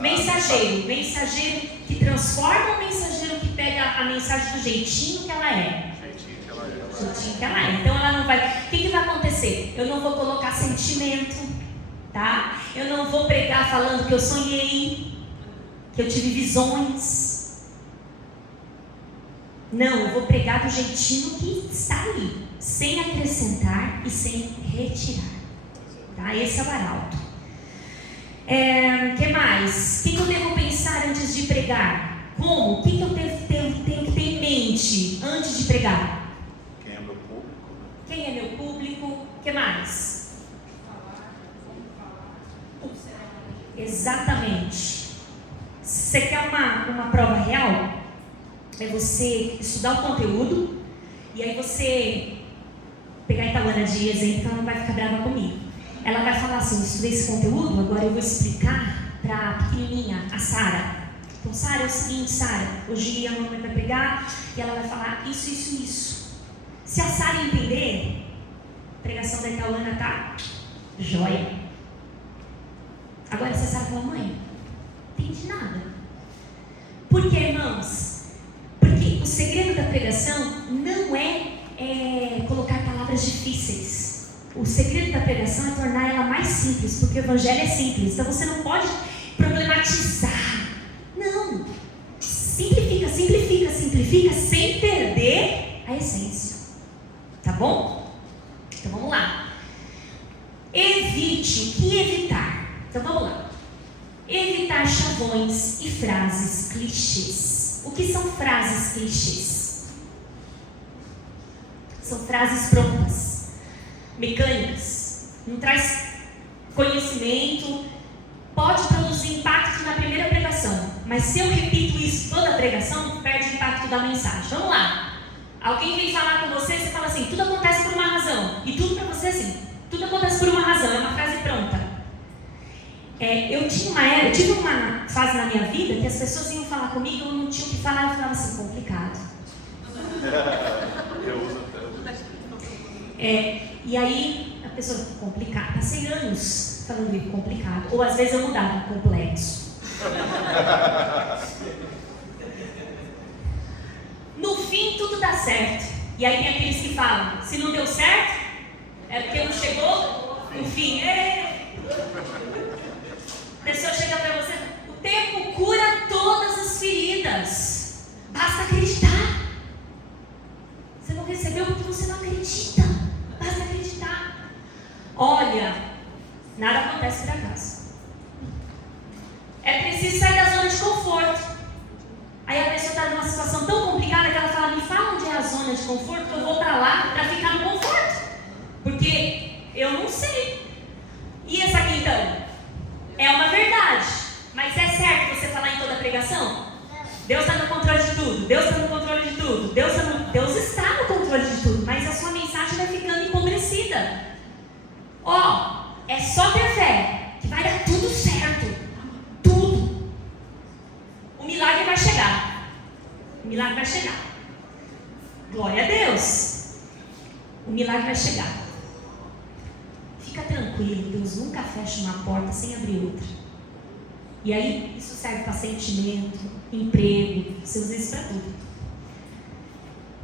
Mensageiro. Mensageiro que transforma, ou mensageiro que pega a mensagem do jeitinho que ela é? Jeitinho que ela é. Então ela não vai... O que vai acontecer? Eu não vou colocar sentimento, tá? Eu não vou pregar falando que eu sonhei, que eu tive visões. Não, eu vou pregar do jeitinho que está ali, sem acrescentar e sem retirar. Tá? Esse é o arauto. Que mais? O que eu devo pensar antes de pregar? Como? O que eu tenho que ter em mente antes de pregar? Quem é meu público? Quem é meu público? O que mais? Exatamente. Você quer uma prova real? É você estudar o conteúdo e aí você pegar a Itaúana de exemplo, que ela não vai ficar brava comigo. Ela vai falar assim: eu estudei esse conteúdo, agora eu vou explicar para a pequenininha, a Sara. Então, Sara, é o seguinte, Sara, hoje a mamãe vai pegar e ela vai falar isso, isso, isso. Se a Sara entender, a pregação da Itaúana tá jóia. Agora, se a Sara falar: mãe, não entendi nada. Por quê, irmãos? Porque o segredo da pregação não é colocar palavras difíceis. O segredo da pregação é tornar ela mais simples, porque o evangelho é simples. Então você não pode problematizar. Não. Simplifica, simplifica, simplifica, sem perder a essência. Tá bom? Então vamos lá. Evite. O que evitar? Então vamos lá. Evitar chavões e frases clichês. O que são frases clichês? São frases prontas, mecânicas, não traz conhecimento, pode produzir impacto na primeira pregação, mas se eu repito isso toda a pregação, perde o impacto da mensagem. Vamos lá. Alguém vem falar com você, você fala assim: tudo acontece por uma razão. E tudo para você é assim: tudo acontece por uma razão, é uma frase pronta. Eu tive uma fase na minha vida que as pessoas iam falar comigo, eu não tinha o que falar, eu falava assim: complicado. E aí a pessoa ficou complicada. Passei anos falando isso, complicado. Ou às vezes eu mudava, complexo. No fim tudo dá certo. E aí tem aqueles que falam: se não deu certo, é porque não chegou no fim. A pessoa chega para você: o tempo cura todas as feridas. Basta acreditar. Você não recebeu porque você não acredita. Basta acreditar. Olha, nada acontece por acaso. É preciso sair da zona de conforto. Aí a pessoa está numa situação tão complicada que ela fala: me fala onde é a zona de conforto, que eu vou para lá para ficar no conforto. Porque eu não sei. E essa aqui então? É uma verdade. Mas é certo você falar em toda a pregação? Deus está no controle de tudo. Deus está no controle de tudo. Deus está no controle de tudo. Mas a sua mensagem vai ficando empobrecida. É só ter fé que vai dar tudo certo. Tudo. O milagre vai chegar. O milagre vai chegar. Glória a Deus. O milagre vai chegar. Fica tranquilo, Deus nunca fecha uma porta sem abrir outra. E aí, isso serve para sentimento, emprego, você usa isso para tudo.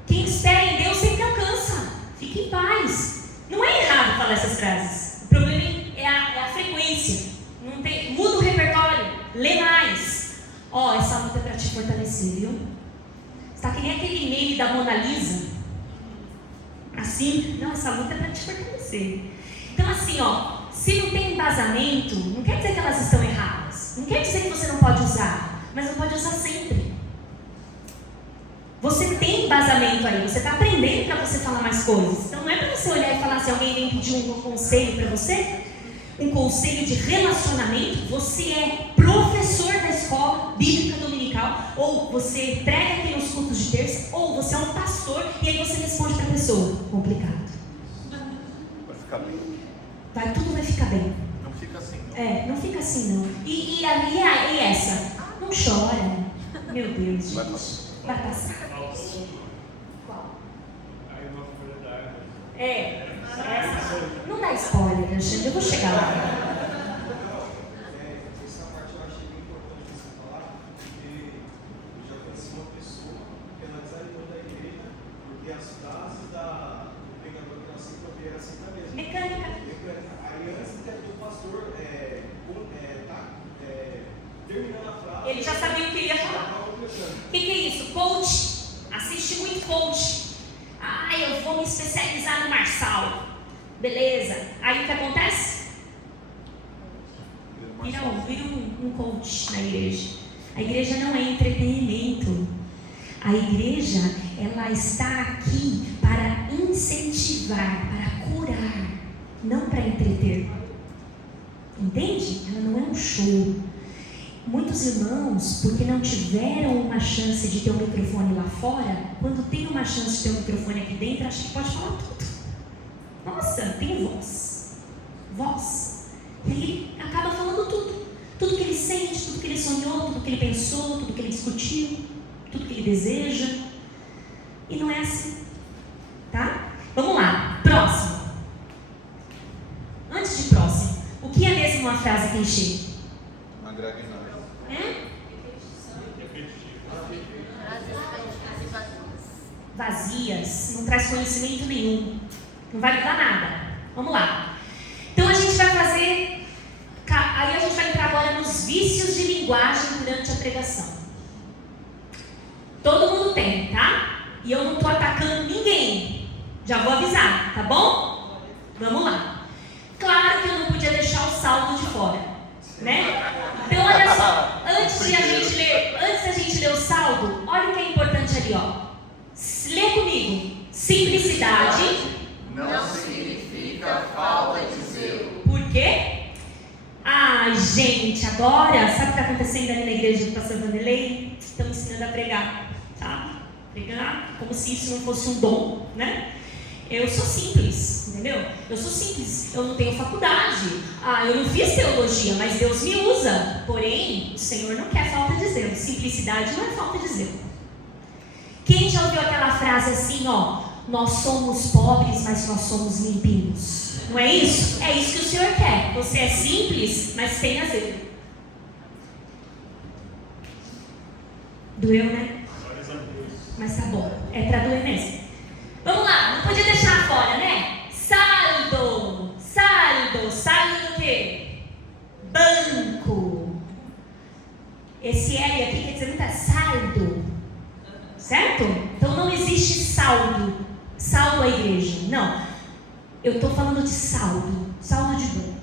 Quem espera em Deus sempre alcança. Fique em paz. Não é errado falar essas frases. O problema é a frequência. Muda o repertório. Lê mais. Essa luta é para te fortalecer, viu? Você está que nem aquele meme da Mona Lisa. Assim, não, essa luta é para te fortalecer. Então assim, se não tem embasamento, não quer dizer que elas estão erradas. Não quer dizer que você não pode usar, mas não pode usar sempre. Você tem embasamento aí, você está aprendendo para você falar mais coisas. Então não é para você olhar e falar assim: alguém vem pedir um conselho para você, um conselho de relacionamento. Você é professor da escola bíblica dominical, ou você prega aqui nos cultos de terça, ou você é um pastor e aí você responde para a pessoa: complicado. Vai ficar bem. Tudo vai ficar bem. Não fica assim, não. Não fica assim, não. E essa? Não chora. Meu Deus, gente. Vai passar. Qual? Essa. Não dá spoiler, Alexandre. Eu vou chegar lá. Essa parte eu achei bem importante você falar, porque eu já conheci uma pessoa que ela desanimou da igreja, porque as frases do pregador que ela sempre ouvia era sempre a mesma. Mecânica. Aí antes do pastor terminando a frase, ele já sabia o que ele ia falar. O que é isso? Coach. Assiste muito coach. Eu vou me especializar no Marçal. Beleza. Aí o que acontece? Vira um. um coach na igreja. A igreja não é entretenimento. A igreja, ela está aqui para incentivar, para curar, não para entreter. Entende? Ela não é um show. Muitos irmãos, porque não tiveram uma chance de ter um microfone lá fora, quando tem uma chance de ter um microfone aqui dentro, acha que pode falar tudo. Nossa, tem voz. Voz. E aí ele acaba falando tudo. Tudo que ele sente, tudo que ele sonhou, tudo que ele pensou, tudo que ele discutiu, tudo que ele deseja. E não é assim. Tá? Vamos lá. Próximo. Antes de próximo, o que é mesmo uma frase clichê? Uma gravidade. Vazias, não traz conhecimento nenhum, não vai mudar nada. Vamos lá. Então a gente vai fazer, aí a gente vai entrar agora nos vícios de linguagem durante a pregação. Todo mundo tem, tá? E eu não estou atacando ninguém, já vou avisar, tá bom? Vamos lá. Claro que eu não podia deixar o saldo de fora, né? Então olha só, antes da gente ler o saldo, olha o que é importante ali, ó. Lê comigo. Simplicidade não significa falta de zelo. Por quê? Ai, gente, agora, sabe o que está acontecendo ali na igreja do pastor Vanderlei? Estão ensinando a pregar, sabe? Pregar como se isso não fosse um dom, né? Eu sou simples, entendeu? Eu sou simples, eu não tenho faculdade, eu não fiz teologia, mas Deus me usa. Porém, o Senhor não quer falta de zelo. Simplicidade não é falta de zelo. Quem já ouviu aquela frase assim, ó, nós somos pobres, mas nós somos limpinhos? Não é isso? É isso que o Senhor quer. Você é simples, mas tenha zelo. Doeu, né? Mas tá bom, é pra doer mesmo. Vamos lá, não podia deixar fora, né? Saldo do quê? Banco. Esse L aqui quer dizer muita saldo. Certo? Então não existe saldo à igreja. Não. Eu estou falando de saldo de banco.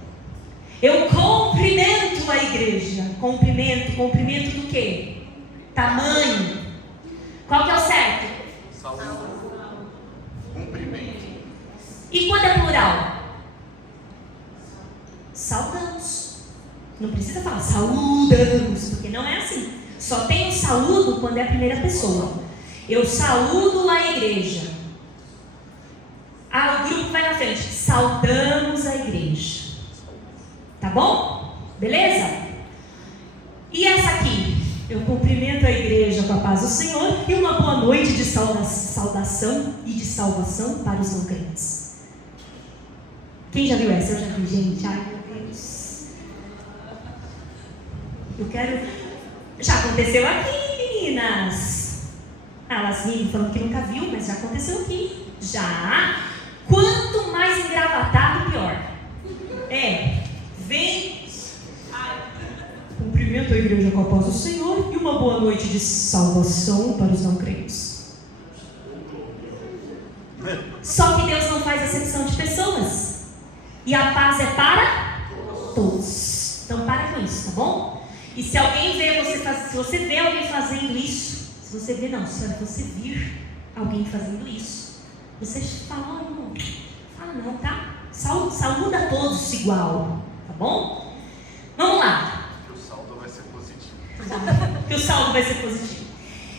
Eu cumprimento a igreja. Cumprimento do quê? Tamanho. Qual que é o certo? Saldo. Cumprimento. E quando é plural? Saudamos. Não precisa falar saudamos, porque não é assim. Só tem o saúdo quando é a primeira pessoa. Eu saúdo a igreja. O grupo vai na frente. Saudamos a igreja. Tá bom? Beleza? E essa aqui? Eu cumprimento a igreja com a paz do Senhor e uma boa noite de saudação e de salvação para os não crentes. Quem já viu essa? Eu já vi, gente. Ai, meu Deus. Eu quero... Já aconteceu aqui, meninas. Elas vêm falando que nunca viu, mas já aconteceu aqui. Já. Quanto mais engravatado, pior. Vem. Cumprimento a igreja com a paz do Senhor e uma boa noite de salvação para os não crentes. Só que Deus não faz acepção de pessoas. E a paz é para todos. Então para com isso, tá bom? E se alguém vê se você vê alguém fazendo isso, se você vir alguém fazendo isso, você fala, não, fala não, tá? Saúda a todos igual, tá bom? Vamos lá. Que o saldo vai ser positivo. Que o saldo vai ser positivo.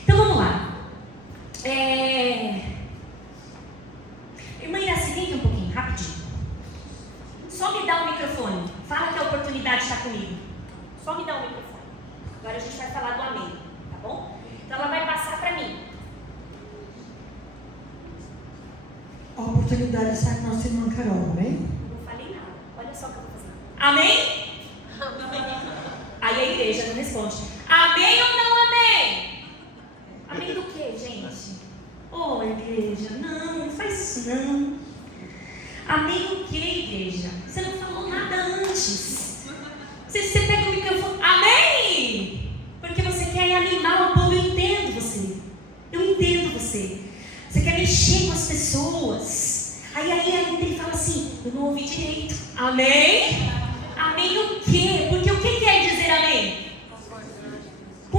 Então vamos lá. Irmã Iraci, vem aqui um pouquinho, rapidinho. Só me dá o microfone. Fala que a oportunidade está comigo. Só me dá o microfone. Agora a gente vai falar do amém, tá bom? Então ela vai passar para mim. A oportunidade está com nossa irmã Carol, amém? Não falei nada. Olha só o que eu vou fazer. Amém? Aí a igreja não responde. Amém ou não amém? Amém do que, gente? Ô, igreja, não faz isso não. Amém o que, igreja? Você não falou nada antes. Você pega o microfone. Amém! Porque você quer animar o povo. Eu entendo você. Você quer mexer com as pessoas. Aí ainda ele fala assim, eu não ouvi direito. Amém? Amém o quê? Porque o que quer dizer amém?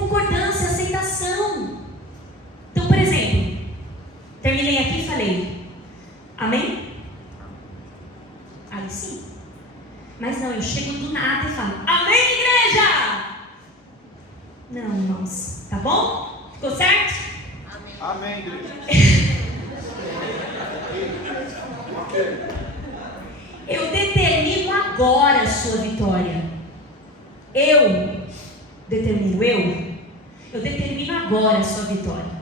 concordância, aceitação. Então, por exemplo, terminei aqui e falei, amém? Aí sim. Mas não, eu chego do nada e falo, amém, igreja! Não, irmãos, tá bom? Ficou certo? Amém, igreja. Eu determino agora a sua vitória. Eu determino agora a sua vitória.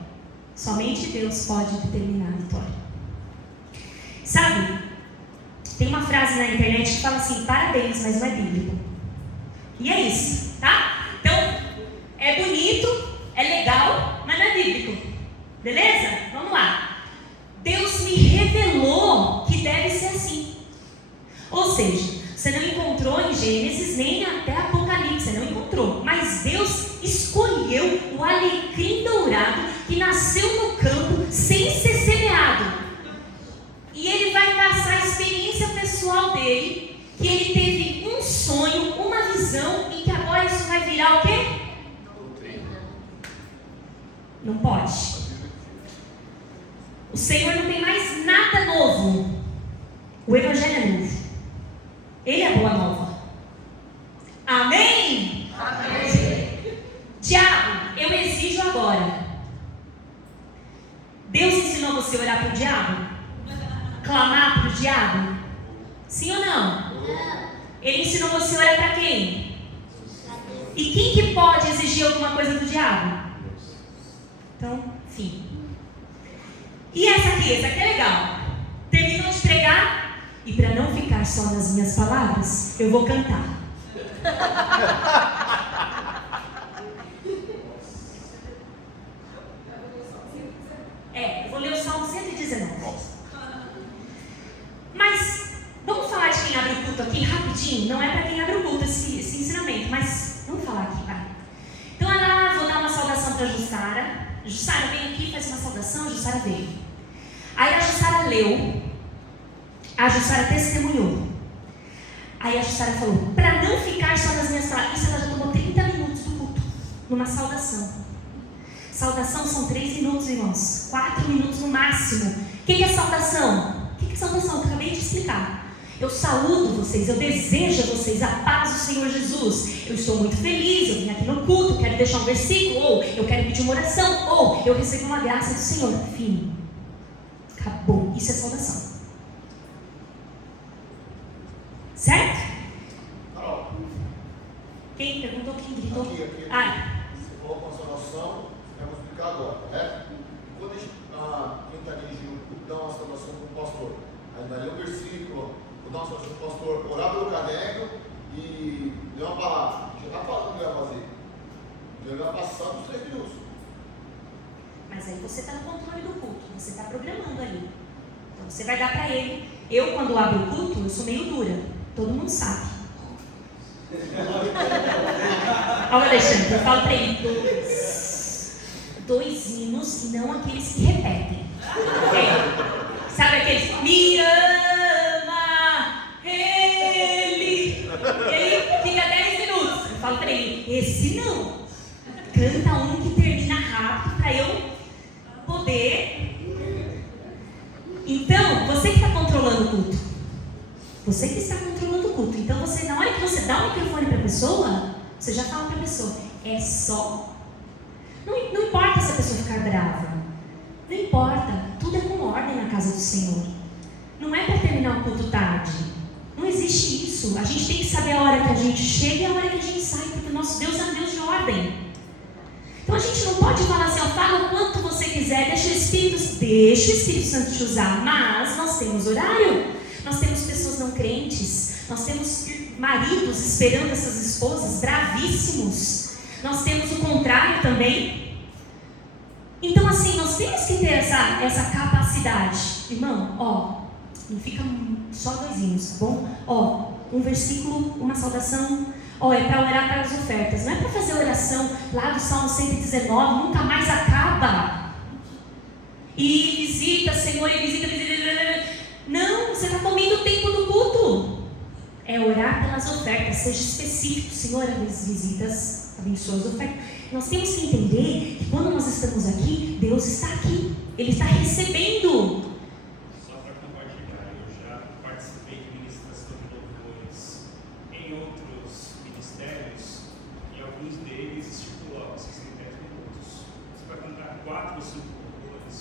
Somente Deus pode determinar a vitória. Sabe, tem uma frase na internet que fala assim, parabéns, mas não é bíblico. E é isso, tá? Então, é bonito, é legal, mas não é bíblico. Beleza? Vamos lá. Deus me revelou que deve ser assim. Ou seja, você não encontrou em Gênesis nem até Apocalipse, você não encontrou. Mas Deus escolheu o alecrim dourado que nasceu no campo sem ser semeado. E ele vai passar a experiência pessoal dele, que ele teve um sonho, uma visão, e que agora isso vai virar o quê? Não pode. O Senhor não tem mais nada novo. O Evangelho é novo. Ele é boa nova. Amém? Amém. Diabo, eu exijo agora. Deus ensinou você a orar para o diabo? Clamar para o diabo? Sim ou não? Ele ensinou você a orar para quem? E quem que pode exigir alguma coisa do diabo? Então, enfim. E essa aqui é legal. Terminou de pregar. E para não ficar só nas minhas palavras, eu vou cantar. Eu vou ler o Salmo 119. Mas vamos falar de quem abre o culto aqui rapidinho. Não é para quem abre o culto esse ensinamento, mas vamos falar aqui, vai. Então, vou dar uma saudação para a Jussara. Jussara, vem aqui, faz uma saudação. Jussara veio. Aí a Jussara leu. A Jussara testemunhou. Aí a Jussara falou, para não ficar só nas minhas palavras, isso ela já tomou 30 minutos do culto, numa saudação. Saudação são 3 minutos, irmãos. 4 minutos no máximo. O que é saudação? O que é saudação? Eu acabei de explicar. Eu saúdo vocês, eu desejo a vocês a paz do Senhor Jesus. Eu estou muito feliz, eu vim aqui no culto, quero deixar um versículo, ou eu quero pedir uma oração, ou eu recebo uma graça do Senhor. Fim. Acabou. Isso é saudação. Certo? Carol. Quem perguntou? Quem gritou? Aqui. Ai. Você falou com a sua noção, eu vou explicar agora, né? Quando quem está dirigindo o culto dá uma saudação para o pastor, aí daria um versículo, vou dar uma saudação para o pastor, orar pelo caderno e ler uma palavra. Já está falando o que vai fazer. Ele vai passar dos 3 minutos. Mas aí você está no controle do culto, você está programando ali. Então você vai dar para ele. Eu, quando abro o culto, eu sou meio dura. Todo mundo sabe. Olha, Alexandre, eu falo para ele 2 hinos e não aqueles que repetem. Sabe aqueles? Me ama, ele fica 10 minutos. Eu falo para ele, esse não. Canta um que termina rápido para eu poder. Então, você que está controlando o culto. Você que está controlando o culto. Então, na hora que você dá o microfone para a pessoa, você já fala para a pessoa, é só. Não importa se a pessoa ficar brava. Não importa. Tudo é com ordem na casa do Senhor. Não é para terminar o culto tarde. Não existe isso. A gente tem que saber a hora que a gente chega e a hora que a gente sai, porque o nosso Deus é um Deus de ordem. Então, a gente não pode falar assim, fala o quanto você quiser, deixa o Espírito Santo te usar. Mas nós temos horário. Nós temos pessoas não crentes, nós temos maridos esperando essas esposas bravíssimos, nós temos o contrário também. Então, assim, nós temos que ter essa capacidade. Irmão, não fica só 2 hinos, tá bom? Um versículo, uma saudação. É para orar para as ofertas, não é para fazer oração lá do Salmo 119, nunca mais acaba. E visita, Senhor, e visita. Não, você está comendo o tempo do culto. É orar pelas ofertas, seja específico, Senhor, as visitas, tá abençoa as ofertas. Nós temos que entender que quando nós estamos aqui, Deus está aqui. Ele está recebendo. Só para compartilhar, eu já participei de ministração de louvores em outros ministérios e alguns deles estipulam 6 em 10 minutos. Você vai cantar 4 ou 5 louvores,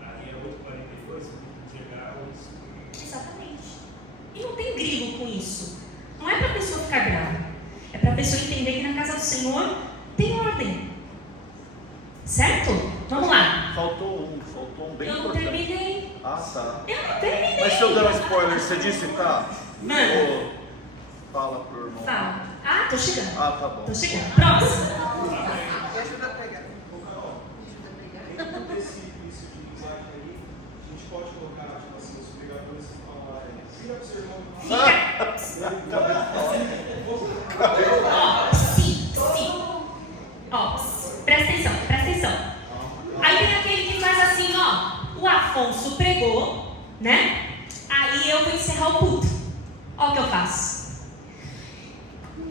aí é 8h42, você tem que chegar aos... Exatamente. E não tem grilo com isso. Não é para a pessoa ficar brava. É para a pessoa entender que na casa do Senhor tem ordem. Certo? Vamos lá. Faltou um bem Eu não importante. terminei. Ah, tá. Eu não terminei. Mas se eu der um spoiler, você disse, tá? Mano. Ou fala pro irmão. Fala. Ah, tô chegando. Ah, tá bom. Tô chegando. Próximo. Me ajuda a pregar. Dentro desse início de linguagem aí, a gente pode colocar, tipo assim, os pregadores falarem, vira pro seu irmão. Sim. Ó, presta atenção. Aí tem aquele que faz assim, ó. O Afonso pregou, né? Aí eu vou encerrar o culto. Ó o que eu faço.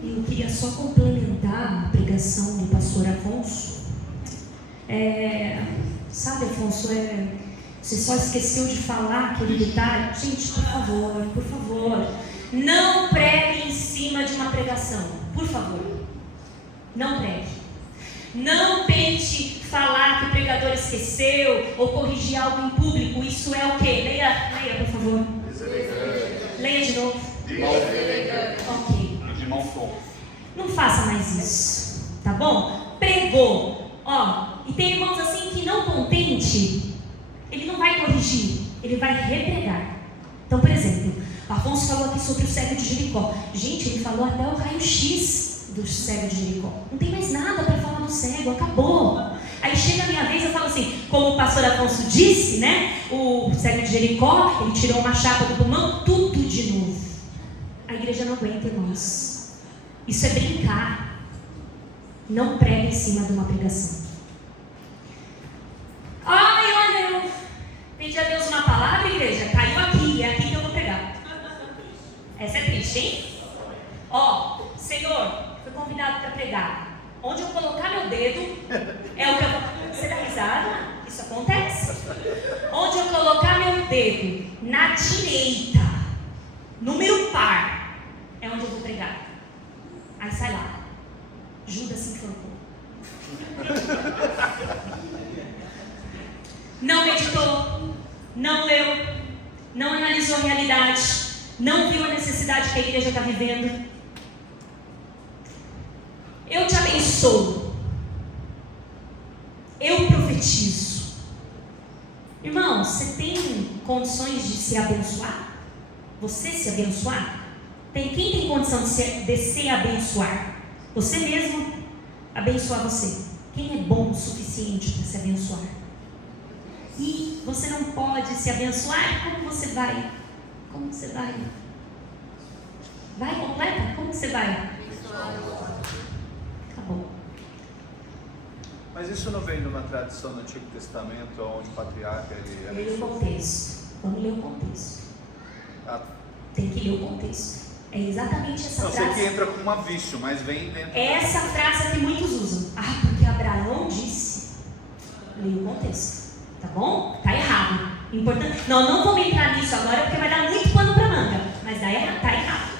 Eu queria só complementar a pregação do pastor Afonso. Sabe, Afonso, você só esqueceu de falar aquele detalhe. Gente, por favor, não pregue em cima de uma pregação. Por favor, não pregue. Não tente falar que o pregador esqueceu ou corrigir algo em público. Isso é o quê? Leia, por favor. Leia de novo. Ok. De mão tom. Não faça mais isso, tá bom? Pregou, ó. E tem irmãos assim que não contente, ele não vai corrigir, ele vai repregar. Então, por exemplo, o Afonso falou aqui sobre o cego de Jericó. Gente, ele falou até o raio-x do cego de Jericó. Não tem mais nada para falar do cego, acabou. Aí chega a minha vez, eu falo assim, como o pastor Afonso disse, né? O cego de Jericó, ele tirou uma chapa do pulmão, tudo de novo. A igreja não aguenta, irmãos. Isso é brincar. Não pregue em cima de uma pregação. Ai, olha, eu pedi a Deus uma palavra, igreja, caiu aqui, é aqui que eu vou pregar. Essa é triste, hein? Ó, Senhor, fui convidado para pregar. Onde eu colocar meu dedo, é o que eu vou... Você dá risada? Isso acontece. Onde eu colocar meu dedo, na direita, número par, é onde eu vou pregar. Aí sai lá. Judas se enforcou. Não meditou, não leu, não analisou a realidade, não viu a necessidade que a igreja está vivendo. Eu te abençoo. Eu profetizo. Irmão, você tem condições de se abençoar? Você se abençoar? Quem tem condição de se abençoar? Você mesmo abençoar você. Quem é bom o suficiente para se abençoar? E você não pode se abençoar? Como você vai? Como você vai? Vai completa? Como você vai? Acabou. Mas isso não vem de uma tradição do Antigo Testamento, onde o patriarca ele era... Leia o contexto. Vamos ler o contexto. Tem que ler o contexto. É exatamente essa Não sei frase. que entra com uma vício, mas vem dentro. É essa frase que muitos usam. Ah, porque Abraão disse. Leia o contexto. Tá bom? Tá errado. Importante. Não vamos entrar nisso agora porque vai dar muito pano pra manga. Mas tá errado.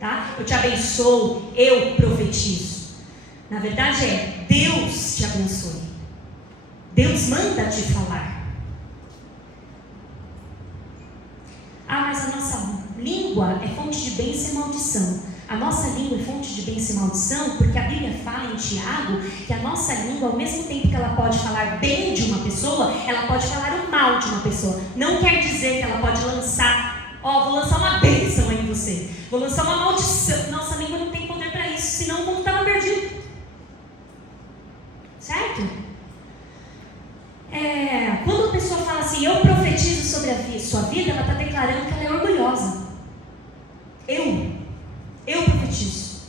Tá? Eu te abençoo, eu profetizo. Na verdade é Deus te abençoe. Deus manda te falar. Ah, mas a nossa língua é fonte de bênção e maldição. A nossa língua é fonte de bênção e maldição porque a Bíblia fala em Tiago que a nossa língua, ao mesmo tempo que ela pode falar bem de uma pessoa, ela pode falar o mal de uma pessoa. Não quer dizer que ela pode lançar, vou lançar uma bênção aí em você, vou lançar uma maldição. Nossa língua não tem poder para isso, senão o mundo estava perdido. Certo? Quando a pessoa fala assim, eu profetizo sobre a sua vida, ela está declarando que ela é orgulhosa. Eu profetizo.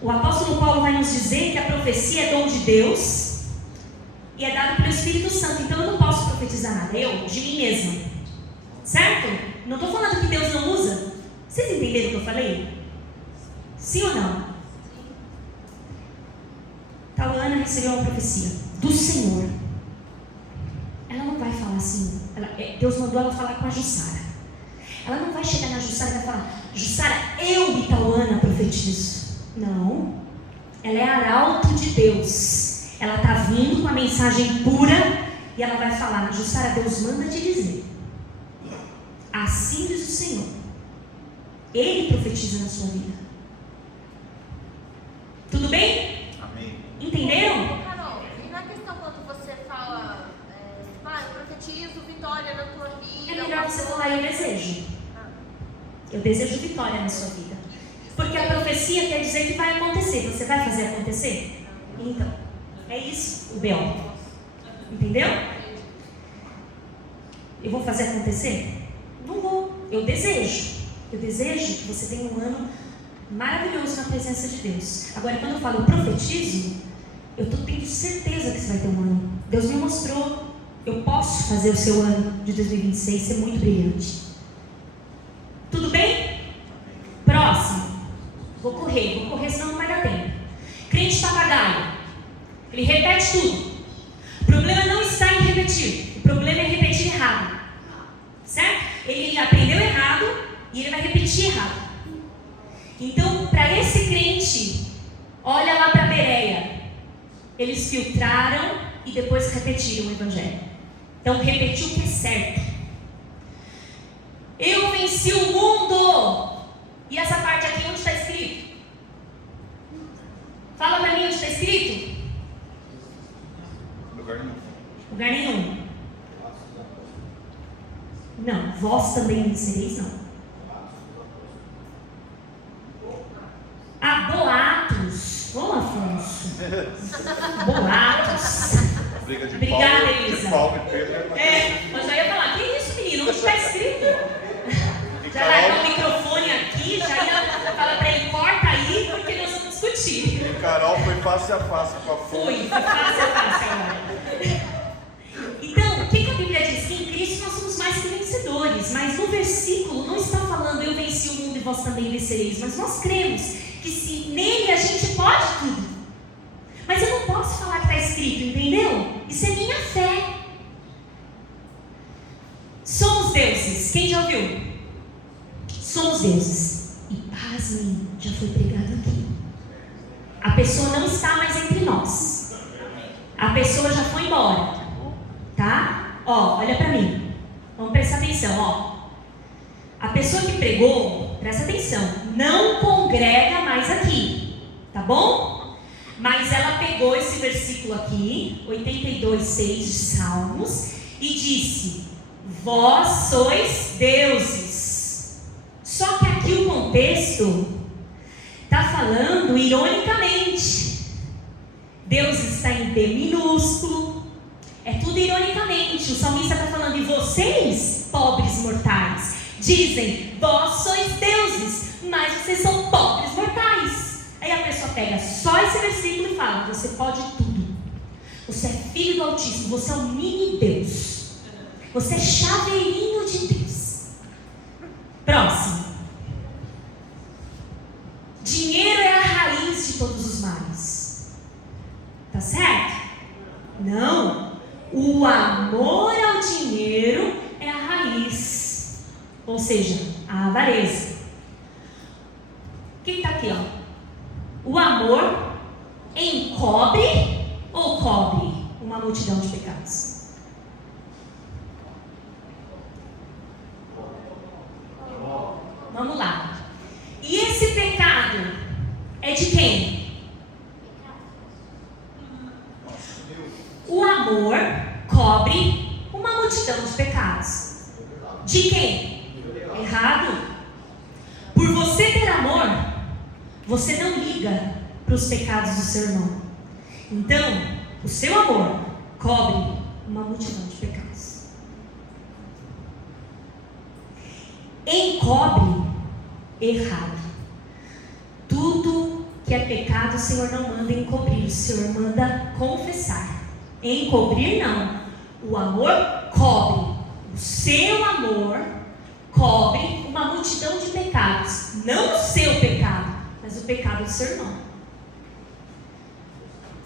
O apóstolo Paulo vai nos dizer que a profecia é dom de Deus e é dado pelo Espírito Santo. Então eu não posso profetizar nada, eu, de mim mesma. Certo? Não estou falando que Deus não usa. Vocês entenderam o que eu falei? Sim ou não? Tauana recebeu uma profecia do Senhor. Ela não vai falar assim, Deus mandou ela falar com a Jussara. Ela não vai chegar na Jussara e vai falar: Jussara, eu e Tauana profetizo. Não. Ela é arauto de Deus. Ela está vindo com a mensagem pura e ela vai falar: Jussara, Deus manda te dizer. Assim diz o Senhor. Ele profetiza na sua vida. Tudo bem? Amém. Entenderam? Carol, e na questão quando você fala, eu profetizo vitória na tua vida. É melhor você falar: eu desejo. Eu desejo vitória na sua vida. Porque a profecia quer dizer que vai acontecer. Você vai fazer acontecer? Então, é isso o B.O. Entendeu? Eu vou fazer acontecer? Não vou. Eu desejo. Eu desejo que você tenha um ano maravilhoso na presença de Deus. Agora, quando eu falo eu profetizo, eu estou tendo certeza que você vai ter um ano. Deus me mostrou. Eu posso fazer o seu ano de 2026 ser muito brilhante. Tudo bem? Próximo. Vou correr, senão não vai dar tempo. Crente papagaio. Ele repete tudo. O problema não está em repetir. O problema é repetir errado. Certo? Ele aprendeu errado e ele vai repetir errado. Então, para esse crente, olha lá para Bereia. Eles filtraram e depois repetiram o evangelho. Então, repetiu o que é certo. Eu venci o mundo. E essa parte aqui, onde está escrito? Fala para mim onde está escrito. Lugar nenhum. Lugar nenhum. Não, vós também vencereis, não. Boatos. Ô, Afonso. Boatos. Briga de Obrigada, Paulo, Elisa. de Paulo e Pedro. Mas já ia falar: que isso, menino? Onde está escrito? E Já largar o Carol, microfone aqui, já ia falar para ele: corta aí, porque nós vamos discutir. e Carol foi face a face com a fonte. Fui fácil agora. Então, o que a Bíblia diz? Que em Cristo nós somos mais que vencedores. Mas no versículo não está falando: eu venci o mundo e vós também vencereis. Mas nós cremos que se nele a gente pode tudo. Mas eu não posso falar que está escrito, entendeu? Isso é minha fé. Somos deuses. Quem já ouviu? Somos deuses. E pasmem, já foi pregado aqui. A pessoa não está mais entre nós. A pessoa já foi embora. Tá? Olha para mim. Vamos prestar atenção, A pessoa que pregou, presta atenção, não congrega mais aqui. Tá bom? Mas ela pegou esse versículo aqui, 82:6 de Salmos, e disse: vós sois deuses. Só que aqui o contexto está falando ironicamente. Deus está em D minúsculo. É tudo ironicamente. O salmista está falando: e vocês, pobres mortais, dizem: vós sois deuses, mas vocês são pobres mortais. Aí a pessoa pega só esse versículo e fala: você pode tudo. Você é filho do Altíssimo, você é um mini Deus. Você é chaveirinho de Deus. Próximo. Dinheiro é a raiz de todos os males. Tá certo? Não. O amor ao dinheiro é a raiz. Ou seja, a avareza. O que está aqui, O amor encobre ou cobre uma multidão de pecados? Vamos lá. E esse pecado é de quem? O amor cobre uma multidão de pecados. De quem? Errado. Por você ter amor, você não liga para os pecados do seu irmão. Então, o seu amor cobre uma multidão de pecados. Encobre, errado. Tudo que é pecado, o Senhor não manda encobrir, o Senhor manda confessar. Encobrir não. O amor cobre. O seu amor cobre uma multidão de pecados. Não o seu pecado, mas o pecado do seu irmão.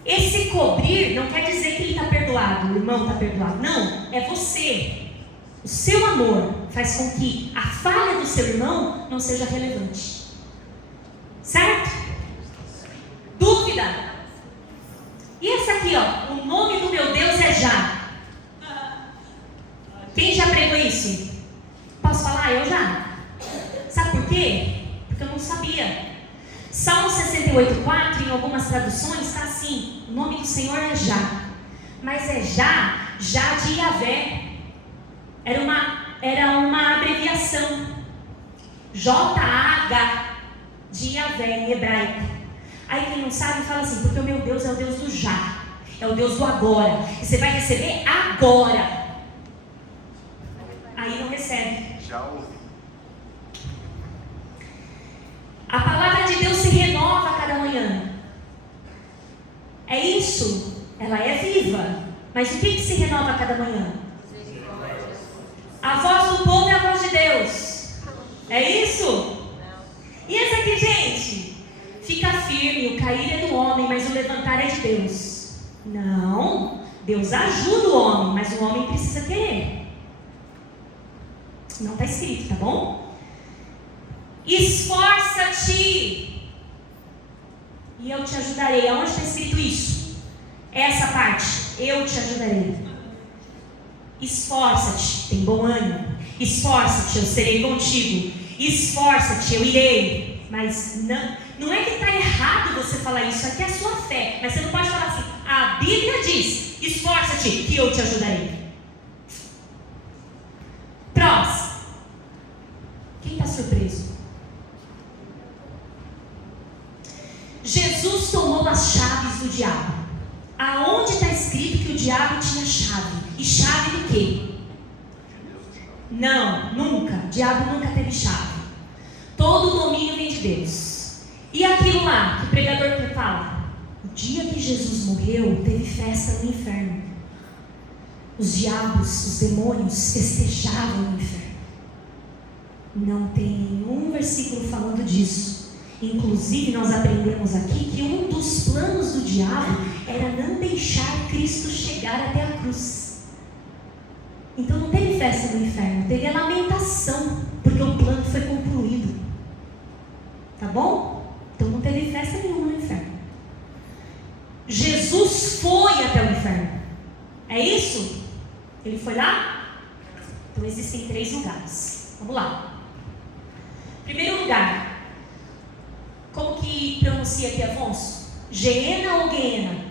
Esse cobrir não quer dizer que ele está perdoado, o irmão está perdoado. Não, é você. O seu amor faz com que a falha do seu irmão não seja relevante. Certo? Dúvida? E essa aqui, ó, o nome do meu Deus é Já. Quem já pregou isso? Posso falar? Eu já. Sabe por quê? Porque eu não sabia. Salmo 68:4, em algumas traduções, está assim: o nome do Senhor é Já. Mas é Já de Yahvé. Era uma abreviação. J-A-H, de Yahvé, em hebraico. Aí quem não sabe fala assim: porque o meu Deus é o Deus do Já. É o Deus do agora. E você vai receber agora. Aí não recebe. Já ouvi. A palavra de Deus se renova a cada manhã. É isso. Ela é viva. Mas o que se renova a cada manhã? A voz do povo é a voz de Deus. É isso? E essa aqui, gente? Fica firme, o cair é do homem, mas o levantar é de Deus. Não. Deus ajuda o homem, mas o homem precisa querer. Não está escrito, tá bom? Esforça-te e eu te ajudarei. Aonde está escrito isso? Essa parte, eu te ajudarei. Esforça-te, tem bom ânimo. Esforça-te, eu serei contigo. Esforça-te, eu irei. Mas não é que está errado você falar isso, aqui é a sua fé. Mas você não pode falar assim: a Bíblia diz: esforça-te que eu te ajudarei. Próximo. Quem está surpreso? Jesus tomou as chaves do diabo. Aonde está escrito que o diabo tinha chave? E chave do quê? Não, nunca. O diabo nunca teve chave. Todo o domínio vem de Deus. E aquilo lá que o pregador fala: o dia que Jesus morreu, teve festa no inferno. Os diabos, os demônios festejavam no inferno. Não tem nenhum versículo falando disso. Inclusive nós aprendemos aqui que um dos planos do diabo era não deixar Cristo chegar até a cruz. Então não teve festa no inferno, teve a lamentação, porque o plano foi concluído. Tá bom? Então não teve festa nenhuma no inferno. Jesus foi até o inferno. É isso? Ele foi lá? Então existem 3 lugares. Vamos lá. Primeiro lugar. Como que pronuncia aqui, Afonso? Geena ou Guiena?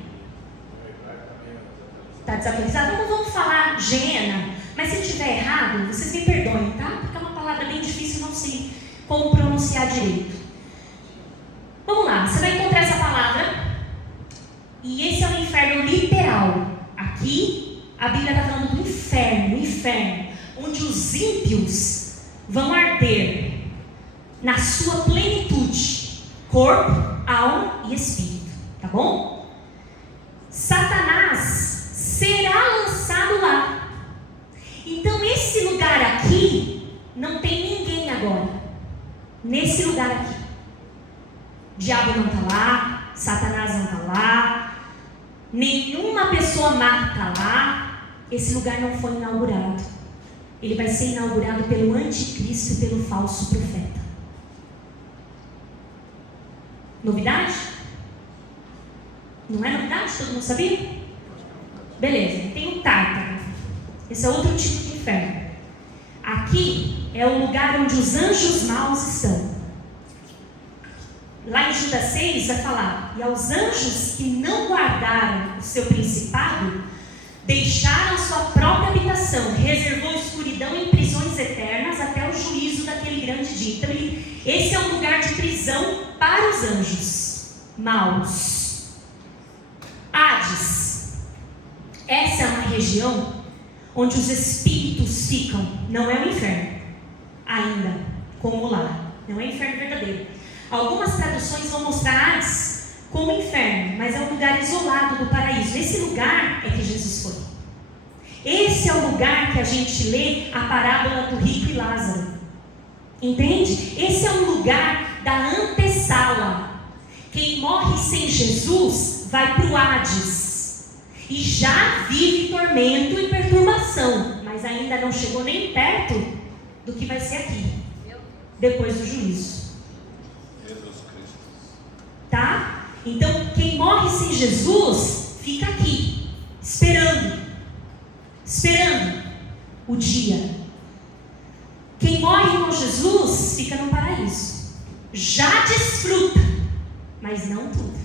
Está desatualizado? Então vamos falar Geena. Mas se estiver errado, vocês me perdoem, tá? Porque é uma palavra bem difícil, não sei como pronunciar direito. Vamos lá, você vai encontrar essa palavra. E esse é o inferno literal. Aqui, a Bíblia está falando do inferno, onde os ímpios vão arder na sua plenitude. Corpo, alma e espírito, tá bom? Satanás será lançado lá. Então esse lugar aqui não tem ninguém agora. Nesse lugar aqui, o diabo não está lá, Satanás não está lá, nenhuma pessoa má está lá. Esse lugar não foi inaugurado. Ele vai ser inaugurado pelo anticristo e pelo falso profeta. Novidade? Não é novidade? Todo mundo sabia? Beleza, tem um Tártaro. Esse é outro tipo de inferno. Aqui é o lugar onde os anjos maus estão. Lá em Judas 6 vai falar: e aos anjos que não guardaram o seu principado, deixaram sua própria habitação, reservou escuridão em prisões eternas até o juízo daquele grande dia. Então esse é um lugar de prisão para os anjos maus. Hades. Essa é uma região onde os espíritos ficam. Não é o inferno ainda, como lá. Não é inferno verdadeiro. Algumas traduções vão mostrar Hades como inferno, mas é um lugar isolado do paraíso. Esse lugar é que Jesus foi. Esse é o lugar que a gente lê a parábola do rico e Lázaro. Entende? Esse é um lugar da antessala. Quem morre sem Jesus vai para o Hades e já vive tormento e perturbação, mas ainda não chegou nem perto do que vai ser aqui, depois do juízo. Jesus Cristo. Tá? Então, quem morre sem Jesus, fica aqui, esperando o dia. Quem morre com Jesus, fica no paraíso. Já desfruta, mas não tudo.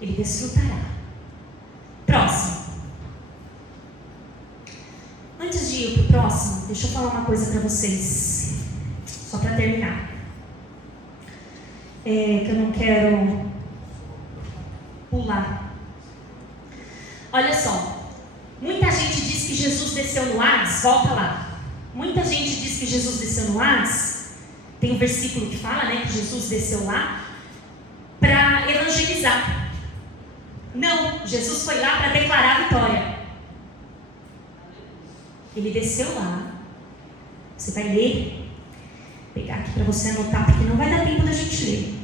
Ele desfrutará. Próximo. Antes de ir para o próximo, deixa eu falar uma coisa para vocês, só para terminar. Que eu não quero pular. Olha só, muita gente diz que Jesus desceu no Hades, volta lá. Muita gente diz que Jesus desceu no Hades, tem um versículo que fala, né, que Jesus desceu lá para evangelizar. Não, Jesus foi lá para declarar a vitória. Ele desceu lá. Você vai ler, pegar aqui para você anotar, porque não vai dar tempo da gente ler.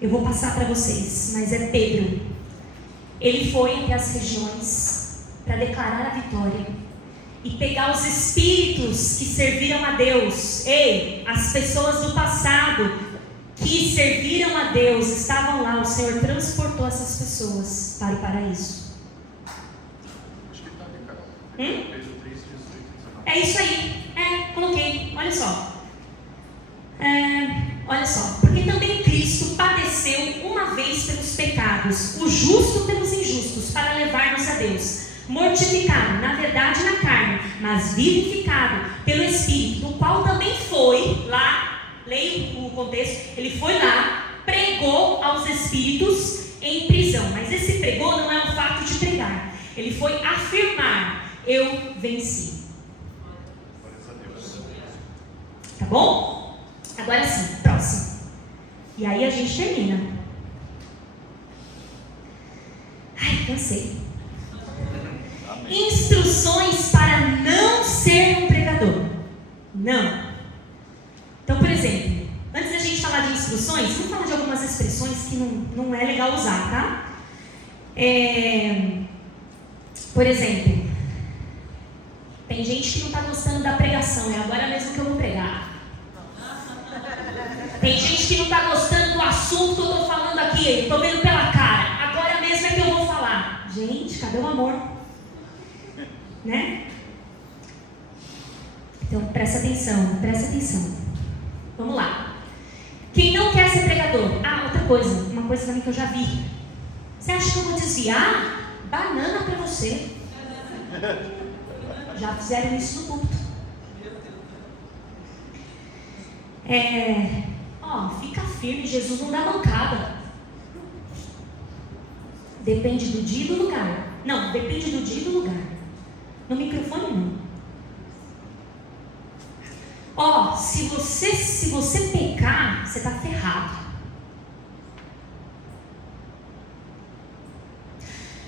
Eu vou passar para vocês, mas é Pedro. Ele foi até as regiões para declarar a vitória e pegar os espíritos que serviram a Deus. Ei, as pessoas do passado que serviram a Deus estavam lá. O Senhor transportou essas pessoas para o paraíso. Acho que está ali, Carol. Pedro 3, 18, 19. É isso aí. Coloquei. Olha só. Olha só. Porque também Cristo padeceu uma vez pelos pecados, o justo pelos injustos, para levar-nos a Deus. Mortificado, na verdade, na carne, mas vivificado pelo Espírito, do qual também foi lá, leia o contexto, ele foi lá, pregou aos espíritos em prisão. Mas esse pregou não é o fato de pregar, ele foi afirmar: eu venci. Tá bom? Agora sim, próximo. E aí a gente termina. Ai, cansei. Amém. Instruções para não ser um pregador. Não. Então, por exemplo, antes da gente falar de instruções, vamos falar de algumas expressões que não é legal usar, tá? Por exemplo, tem gente que não está gostando da pregação, é agora mesmo que eu vou pregar. Tem gente que não está gostando do assunto que eu estou falando aqui, estou vendo pela cara, agora mesmo é que eu vou falar. Gente, cadê o amor? Né? Então, presta atenção. Vamos lá. Quem não quer ser pregador? Outra coisa, uma coisa também que eu já vi. Você acha que eu vou desviar? Banana para você. Já fizeram isso no púlpito. Fica firme, Jesus não dá mancada. Depende do dia e do lugar. Não, depende do dia e do lugar. No microfone não. Se você pecar, você está ferrado.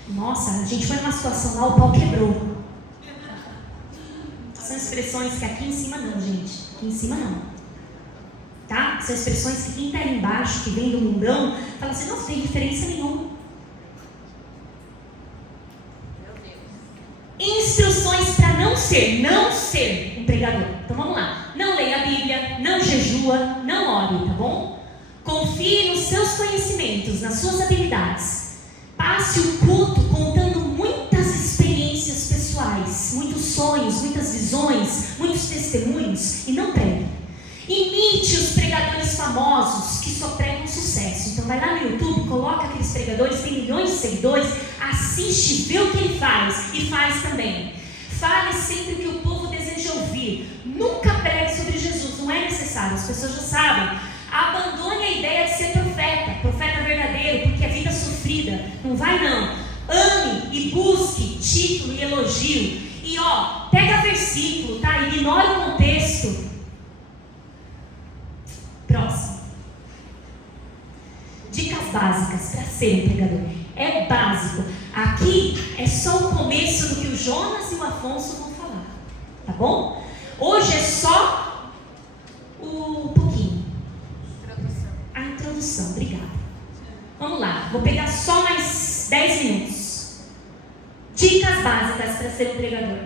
Nossa, a gente foi numa situação lá, o pau quebrou. São expressões que aqui em cima não, gente. Aqui em cima não. Tá? São expressões que quem está aí embaixo, que vem do mundão, fala assim: não tem diferença nenhuma. Instruções para não ser um pregador. Então vamos lá. Não leia a Bíblia, não jejua, não ore, tá bom? Confie nos seus conhecimentos, nas suas habilidades. Passe o culto contando muitas experiências pessoais, muitos sonhos, muitas visões, muitos testemunhos, e não pregue. Imite os pregadores famosos que só pregam sucesso. Então vai lá no YouTube, coloca aqueles pregadores, tem milhões de seguidores, assiste, vê o que ele faz e faz também. Fale sempre o que o povo deseja ouvir. Nunca pregue sobre Jesus, não é necessário, as pessoas já sabem. Abandone a ideia de ser profeta verdadeiro, porque é vida sofrida. Não vai não. Ame e busque título e elogio. E pega versículo, tá? Ignora o contexto. Próximo. Dicas básicas para ser um pregador. É básico. Aqui é só o começo do que o Jonas e o Afonso vão falar. Tá bom? Hoje é só o pouquinho. A introdução. Obrigada. Vamos lá, vou pegar só mais 10 minutos. Dicas básicas para ser um pregador: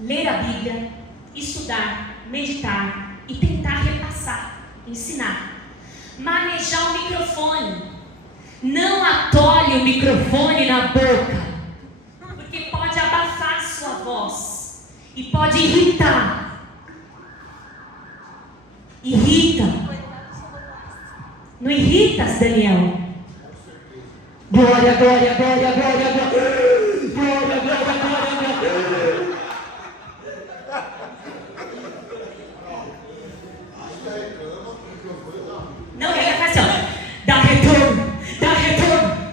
ler a Bíblia, estudar, meditar e tentar repassar, ensinar. Manejar o microfone. Não atole o microfone na boca, porque pode abafar sua voz e pode irritar. Irrita. Não irritas, Daniel? Glória, glória, glória, glória, glória. Glória, glória, glória, glória. Não, ele faz assim, ó. Dá retorno, dá retorno.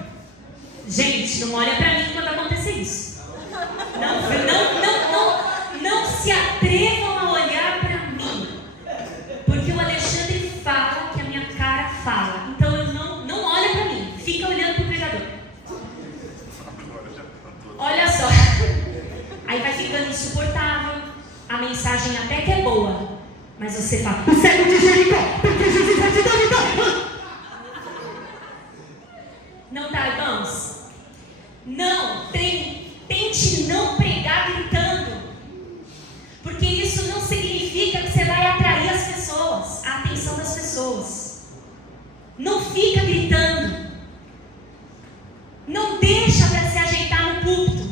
Gente, não olha pra mim quando acontecer isso. Não se atrevam a olhar pra mim. Porque o Alexandre fala que a minha cara fala. Então eu não olha pra mim. Fica olhando pro pregador. Olha só. Aí vai ficando insuportável. A mensagem até que é boa. Mas você fala, o cego de Jericó, porque Jesus vai te dar vitória. Não tá, irmãos? Não, tente não pregar gritando. Porque isso não significa que você vai atrair as pessoas, a atenção das pessoas. Não fica gritando. Não deixa para se ajeitar no púlpito.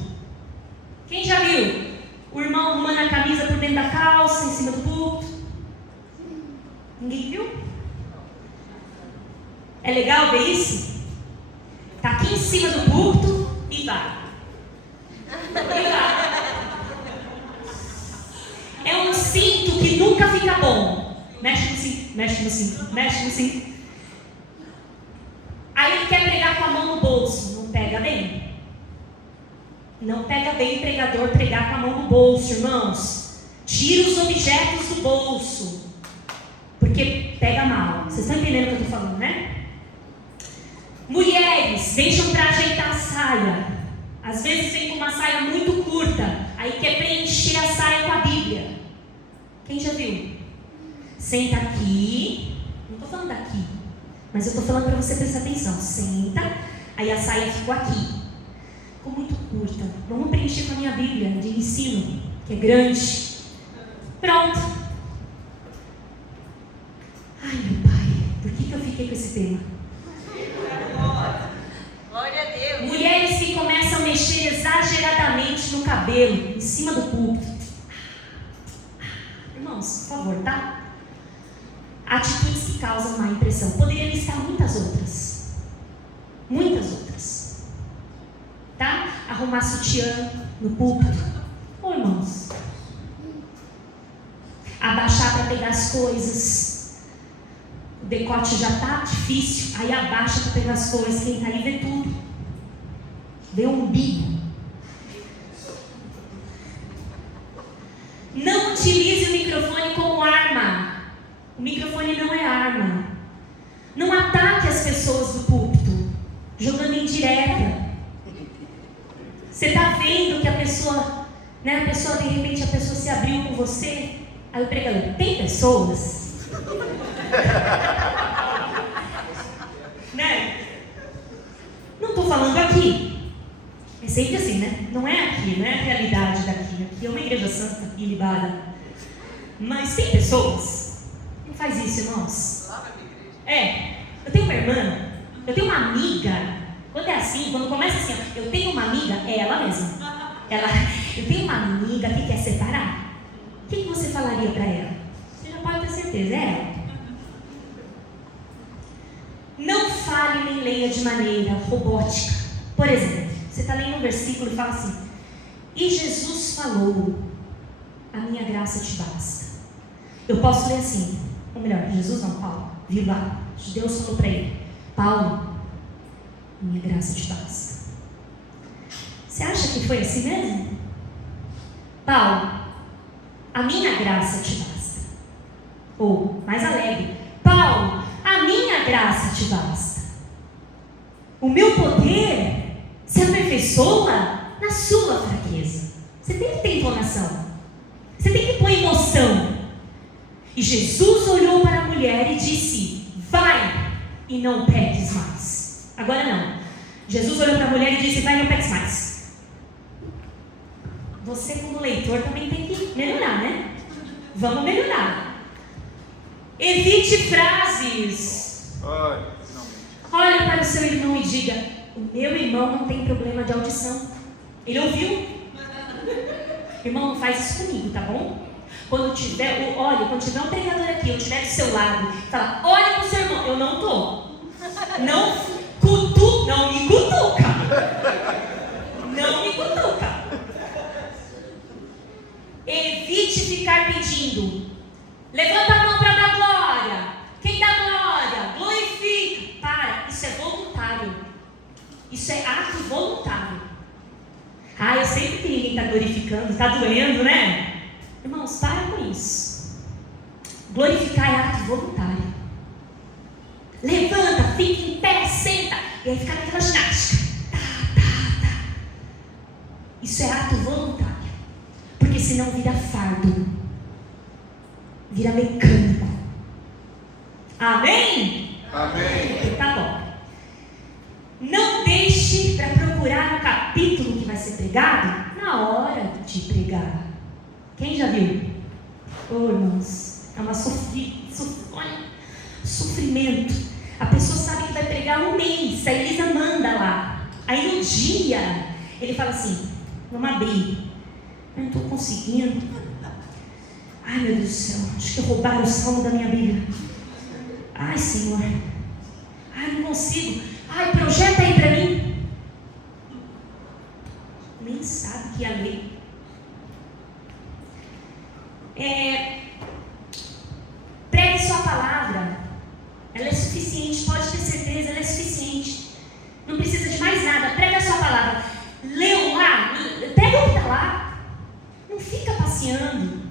Quem já viu o irmão arrumando a camisa por dentro da calça, em cima do púlpito? Ninguém viu? É legal ver isso? Tá aqui em cima do púlpito e vai. É um cinto que nunca fica bom. Mexe no cinto, mexe no cinto, mexe no cinto. Aí ele quer pregar com a mão no bolso. Não pega bem. Não pega bem pregador pregar com a mão no bolso, irmãos. Tira os objetos do bolso. Porque pega mal. Vocês estão entendendo o que eu estou falando, né? Mulheres, deixam para ajeitar a saia. Às vezes vem com uma saia muito curta. Aí quer preencher a saia com a Bíblia. Quem já viu? Senta aqui. Não estou falando aqui. Mas eu estou falando para você prestar atenção. Senta. Aí a saia ficou aqui. Ficou muito curta. Vamos preencher com a minha Bíblia de ensino, que é grande. Pronto. Ai, meu pai, por que eu fiquei com esse tema? Glória a Deus. Mulheres que começam a mexer exageradamente no cabelo, em cima do púlpito. Irmãos, por favor, tá? Atitudes que causam má impressão. Poderia listar muitas outras. Muitas outras. Tá? Arrumar sutiã no púlpito. Ô, irmãos. Abaixar para pegar as coisas. O decote já está difícil, aí abaixa para pegar as coisas. Quem está aí vê tudo. Vê o umbigo. Não utilize o microfone como arma. O microfone não é arma. Não ataque as pessoas do púlpito, jogando indireta. Você está vendo que a pessoa, né, de repente a pessoa se abriu com você. Aí o pregador, tem pessoas... né? Não estou falando aqui. É sempre assim, né? Não é aqui, não é a realidade daqui. Aqui é uma igreja santa e libada. Mas tem pessoas. Não faz isso, irmãos. Eu tenho uma irmã, eu tenho uma amiga. Quando é assim, quando começa assim, ó, eu tenho uma amiga, é ela mesma. Eu tenho uma amiga que quer separar. O que você falaria para ela? Você já pode ter certeza, é ela. Não fale nem leia de maneira robótica. Por exemplo, você está lendo um versículo e fala assim: e Jesus falou, a minha graça te basta. Eu posso ler assim, ou melhor, Jesus não, Paulo, viu lá, Deus falou para ele: Paulo, a minha graça te basta. Você acha que foi assim mesmo? Paulo, a minha graça te basta. Ou, mais alegre, Paulo, a minha graça te basta. O meu poder se aperfeiçoa na sua fraqueza. Você tem que ter entonação. Você tem que pôr emoção. E Jesus olhou para a mulher e disse: vai, e não peques mais. Agora não. Jesus olhou para a mulher e disse: vai, não peques mais. Você, como leitor, também tem que melhorar, né? Vamos melhorar. Evite frases. Ai, finalmente. Olhe para o seu irmão e diga: o meu irmão não tem problema de audição. Ele ouviu? Irmão, não faz isso comigo, tá bom? Quando tiver um pregador aqui, eu estiver do seu lado, fala: olha para o seu irmão. Eu não tô. Não me cutuca. Não me cutuca. Evite ficar pedindo. Levanta a mão para dar glória. Quem dá glória, glorifica. Para, isso é voluntário. Isso é ato voluntário. Eu sei que ninguém está glorificando, está doendo, né? Irmãos, para com isso. Glorificar é ato voluntário. Levanta, fica em pé, senta. E aí fica naquela ginástica. Tá. Isso é ato voluntário. Porque senão vira fardo. Vira mecânico. Amém? Amém. Tá bom. Não deixe para procurar o capítulo que vai ser pregado na hora de pregar. Quem já viu? Irmãos, é uma sofrimento. A pessoa sabe que vai pregar um mês, a Elisa manda lá. Aí no dia, ele fala assim: vamos abrir. Eu não estou conseguindo. Ai, meu Deus do céu, acho que roubaram o salmo da minha Bíblia. Ai, Senhor. Ai, não consigo. Ai, projeta aí para mim. Nem sabe que ia ler. Pregue sua palavra. Ela é suficiente, pode ter certeza, ela é suficiente. Não precisa de mais nada. Prega a sua palavra. Leu lá, pega o que está lá. Não fica passeando,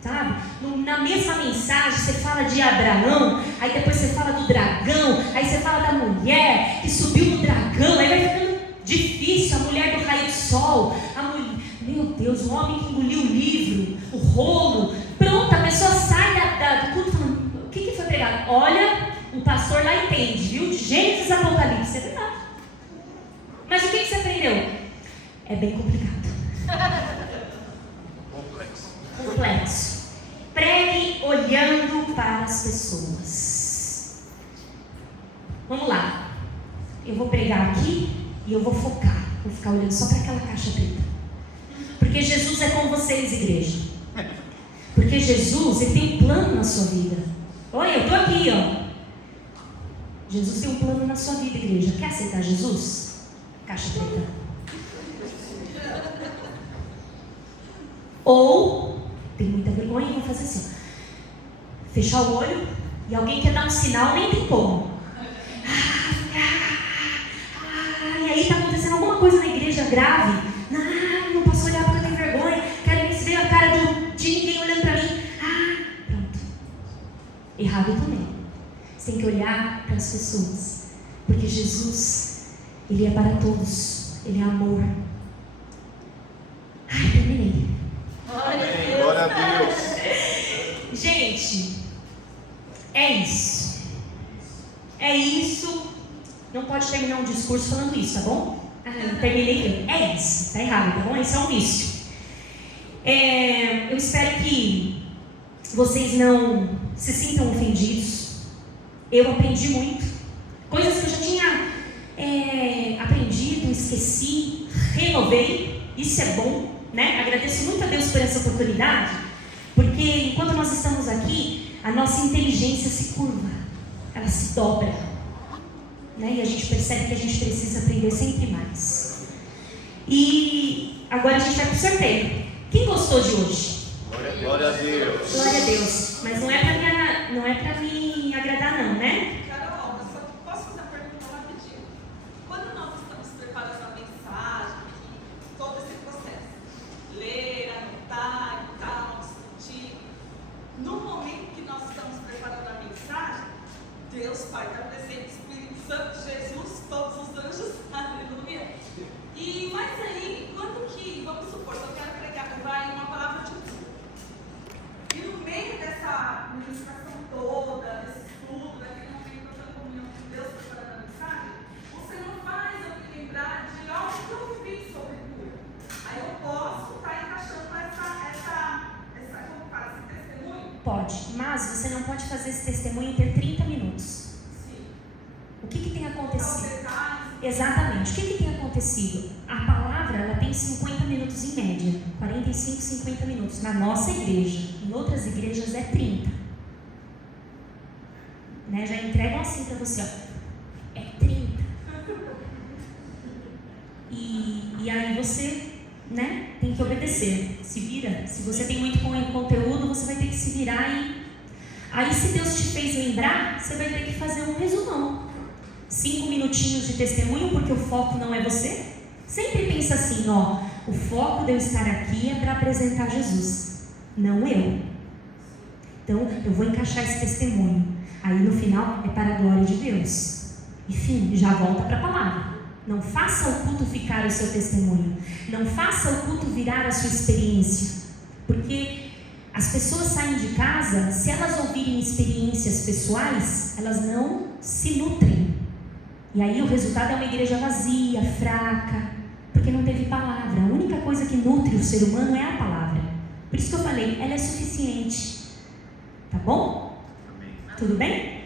sabe? Na mesma mensagem você fala de Abraão, aí depois você fala do dragão, aí você fala da mulher que subiu no dragão, aí vai ficando difícil. A mulher do raio do sol, meu Deus, o homem que engoliu o livro, o rolo. Pronto, a pessoa sai do culto falando: o que foi pregado? Olha, o pastor lá entende, viu? De Gênesis a Apocalipse, é verdade. Mas o que você aprendeu? É bem complicado. Complexo. Pregue olhando para as pessoas. Vamos lá. Eu vou pregar aqui e eu vou focar. Vou ficar olhando só para aquela caixa preta. Porque Jesus é com vocês, igreja. Porque Jesus, ele tem um plano na sua vida. Olha, eu estou aqui, ó. Jesus tem um plano na sua vida, igreja. Quer aceitar Jesus? Caixa preta. Ou tem muita vergonha e vou fazer assim: fechar o olho e alguém quer dar um sinal, nem tem como. E aí está acontecendo alguma coisa na igreja grave. Não posso olhar porque eu tenho vergonha. Quero ver se veio a cara de ninguém olhando para mim. Pronto. Errado também. Você tem que olhar para as pessoas. Porque Jesus, Ele é para todos. Ele é amor. Terminei. Amém. Glória a Deus. Gente, é isso. É isso. Não pode terminar um discurso falando isso, tá bom? Eu terminei. É isso. Tá errado, tá bom? Isso é um vício. Eu espero que vocês não se sintam ofendidos. Eu aprendi muito. Coisas que eu já tinha aprendido, esqueci, renovei. Isso é bom, né? Agradeço muito a Deus por essa oportunidade, porque enquanto nós estamos aqui, a nossa inteligência se curva, ela se dobra, né? E a gente percebe que a gente precisa aprender sempre mais. E agora a gente vai para o sorteio. Quem gostou de hoje? Glória a Deus. Glória a Deus. Mas não é para me agradar não, né? Carol, eu só posso fazer uma pergunta rapidinho. Quando nós estamos preparando a mensagem, todo esse processo, ler, anotar e tal, discutir, no momento que nós estamos preparando a mensagem, Deus Pai está presente, Espírito Santo, Jesus, todos os anjos, aleluia. Mas aí, quando que, vamos supor, eu quero pregar, vai uma palavra de Deus. E no meio dessa ministração toda, desse estudo, daquele momento que eu estou comunhão com Deus, fazer esse testemunho em ter 30 minutos. Sim. O que tem acontecido? Detalhes. Exatamente. O que tem acontecido? A palavra ela tem 50 minutos em média, 45, 50 minutos. Na nossa igreja, em outras igrejas é 30. Né? Já entregam assim para você, ó. É 30. E aí você, né, tem que obedecer. Se vira. Se você tem muito conteúdo, você vai ter que se virar e... Aí se Deus te fez lembrar, você vai ter que fazer um resumão. 5 minutinhos de testemunho, porque o foco não é você. Sempre pensa assim, ó, o foco de eu estar aqui é para apresentar Jesus, não eu. Então, eu vou encaixar esse testemunho. Aí no final é para a glória de Deus. Enfim, já volta para a palavra. Não faça o culto ficar o seu testemunho. Não faça o culto virar a sua experiência. Porque as pessoas saem de casa, se elas ouvirem experiências pessoais, elas não se nutrem. E aí o resultado é uma igreja vazia, fraca, porque não teve palavra. A única coisa que nutre o ser humano é a palavra. Por isso que eu falei, ela é suficiente. Tá bom? Amém. Tudo bem?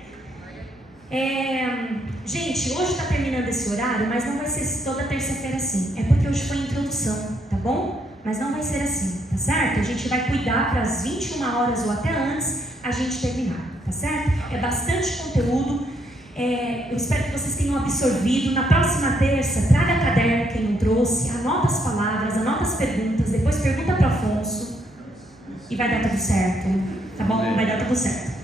Gente, hoje está terminando esse horário, mas não vai ser toda terça-feira assim. É porque hoje foi a introdução, tá bom? Mas não vai ser assim, tá certo? A gente vai cuidar para as 21 horas ou até antes a gente terminar, tá certo? É bastante conteúdo. Eu espero que vocês tenham absorvido. Na próxima terça, traga caderno quem não trouxe, anota as palavras, anota as perguntas, depois pergunta para o Afonso e vai dar tudo certo, tá bom? Vai dar tudo certo.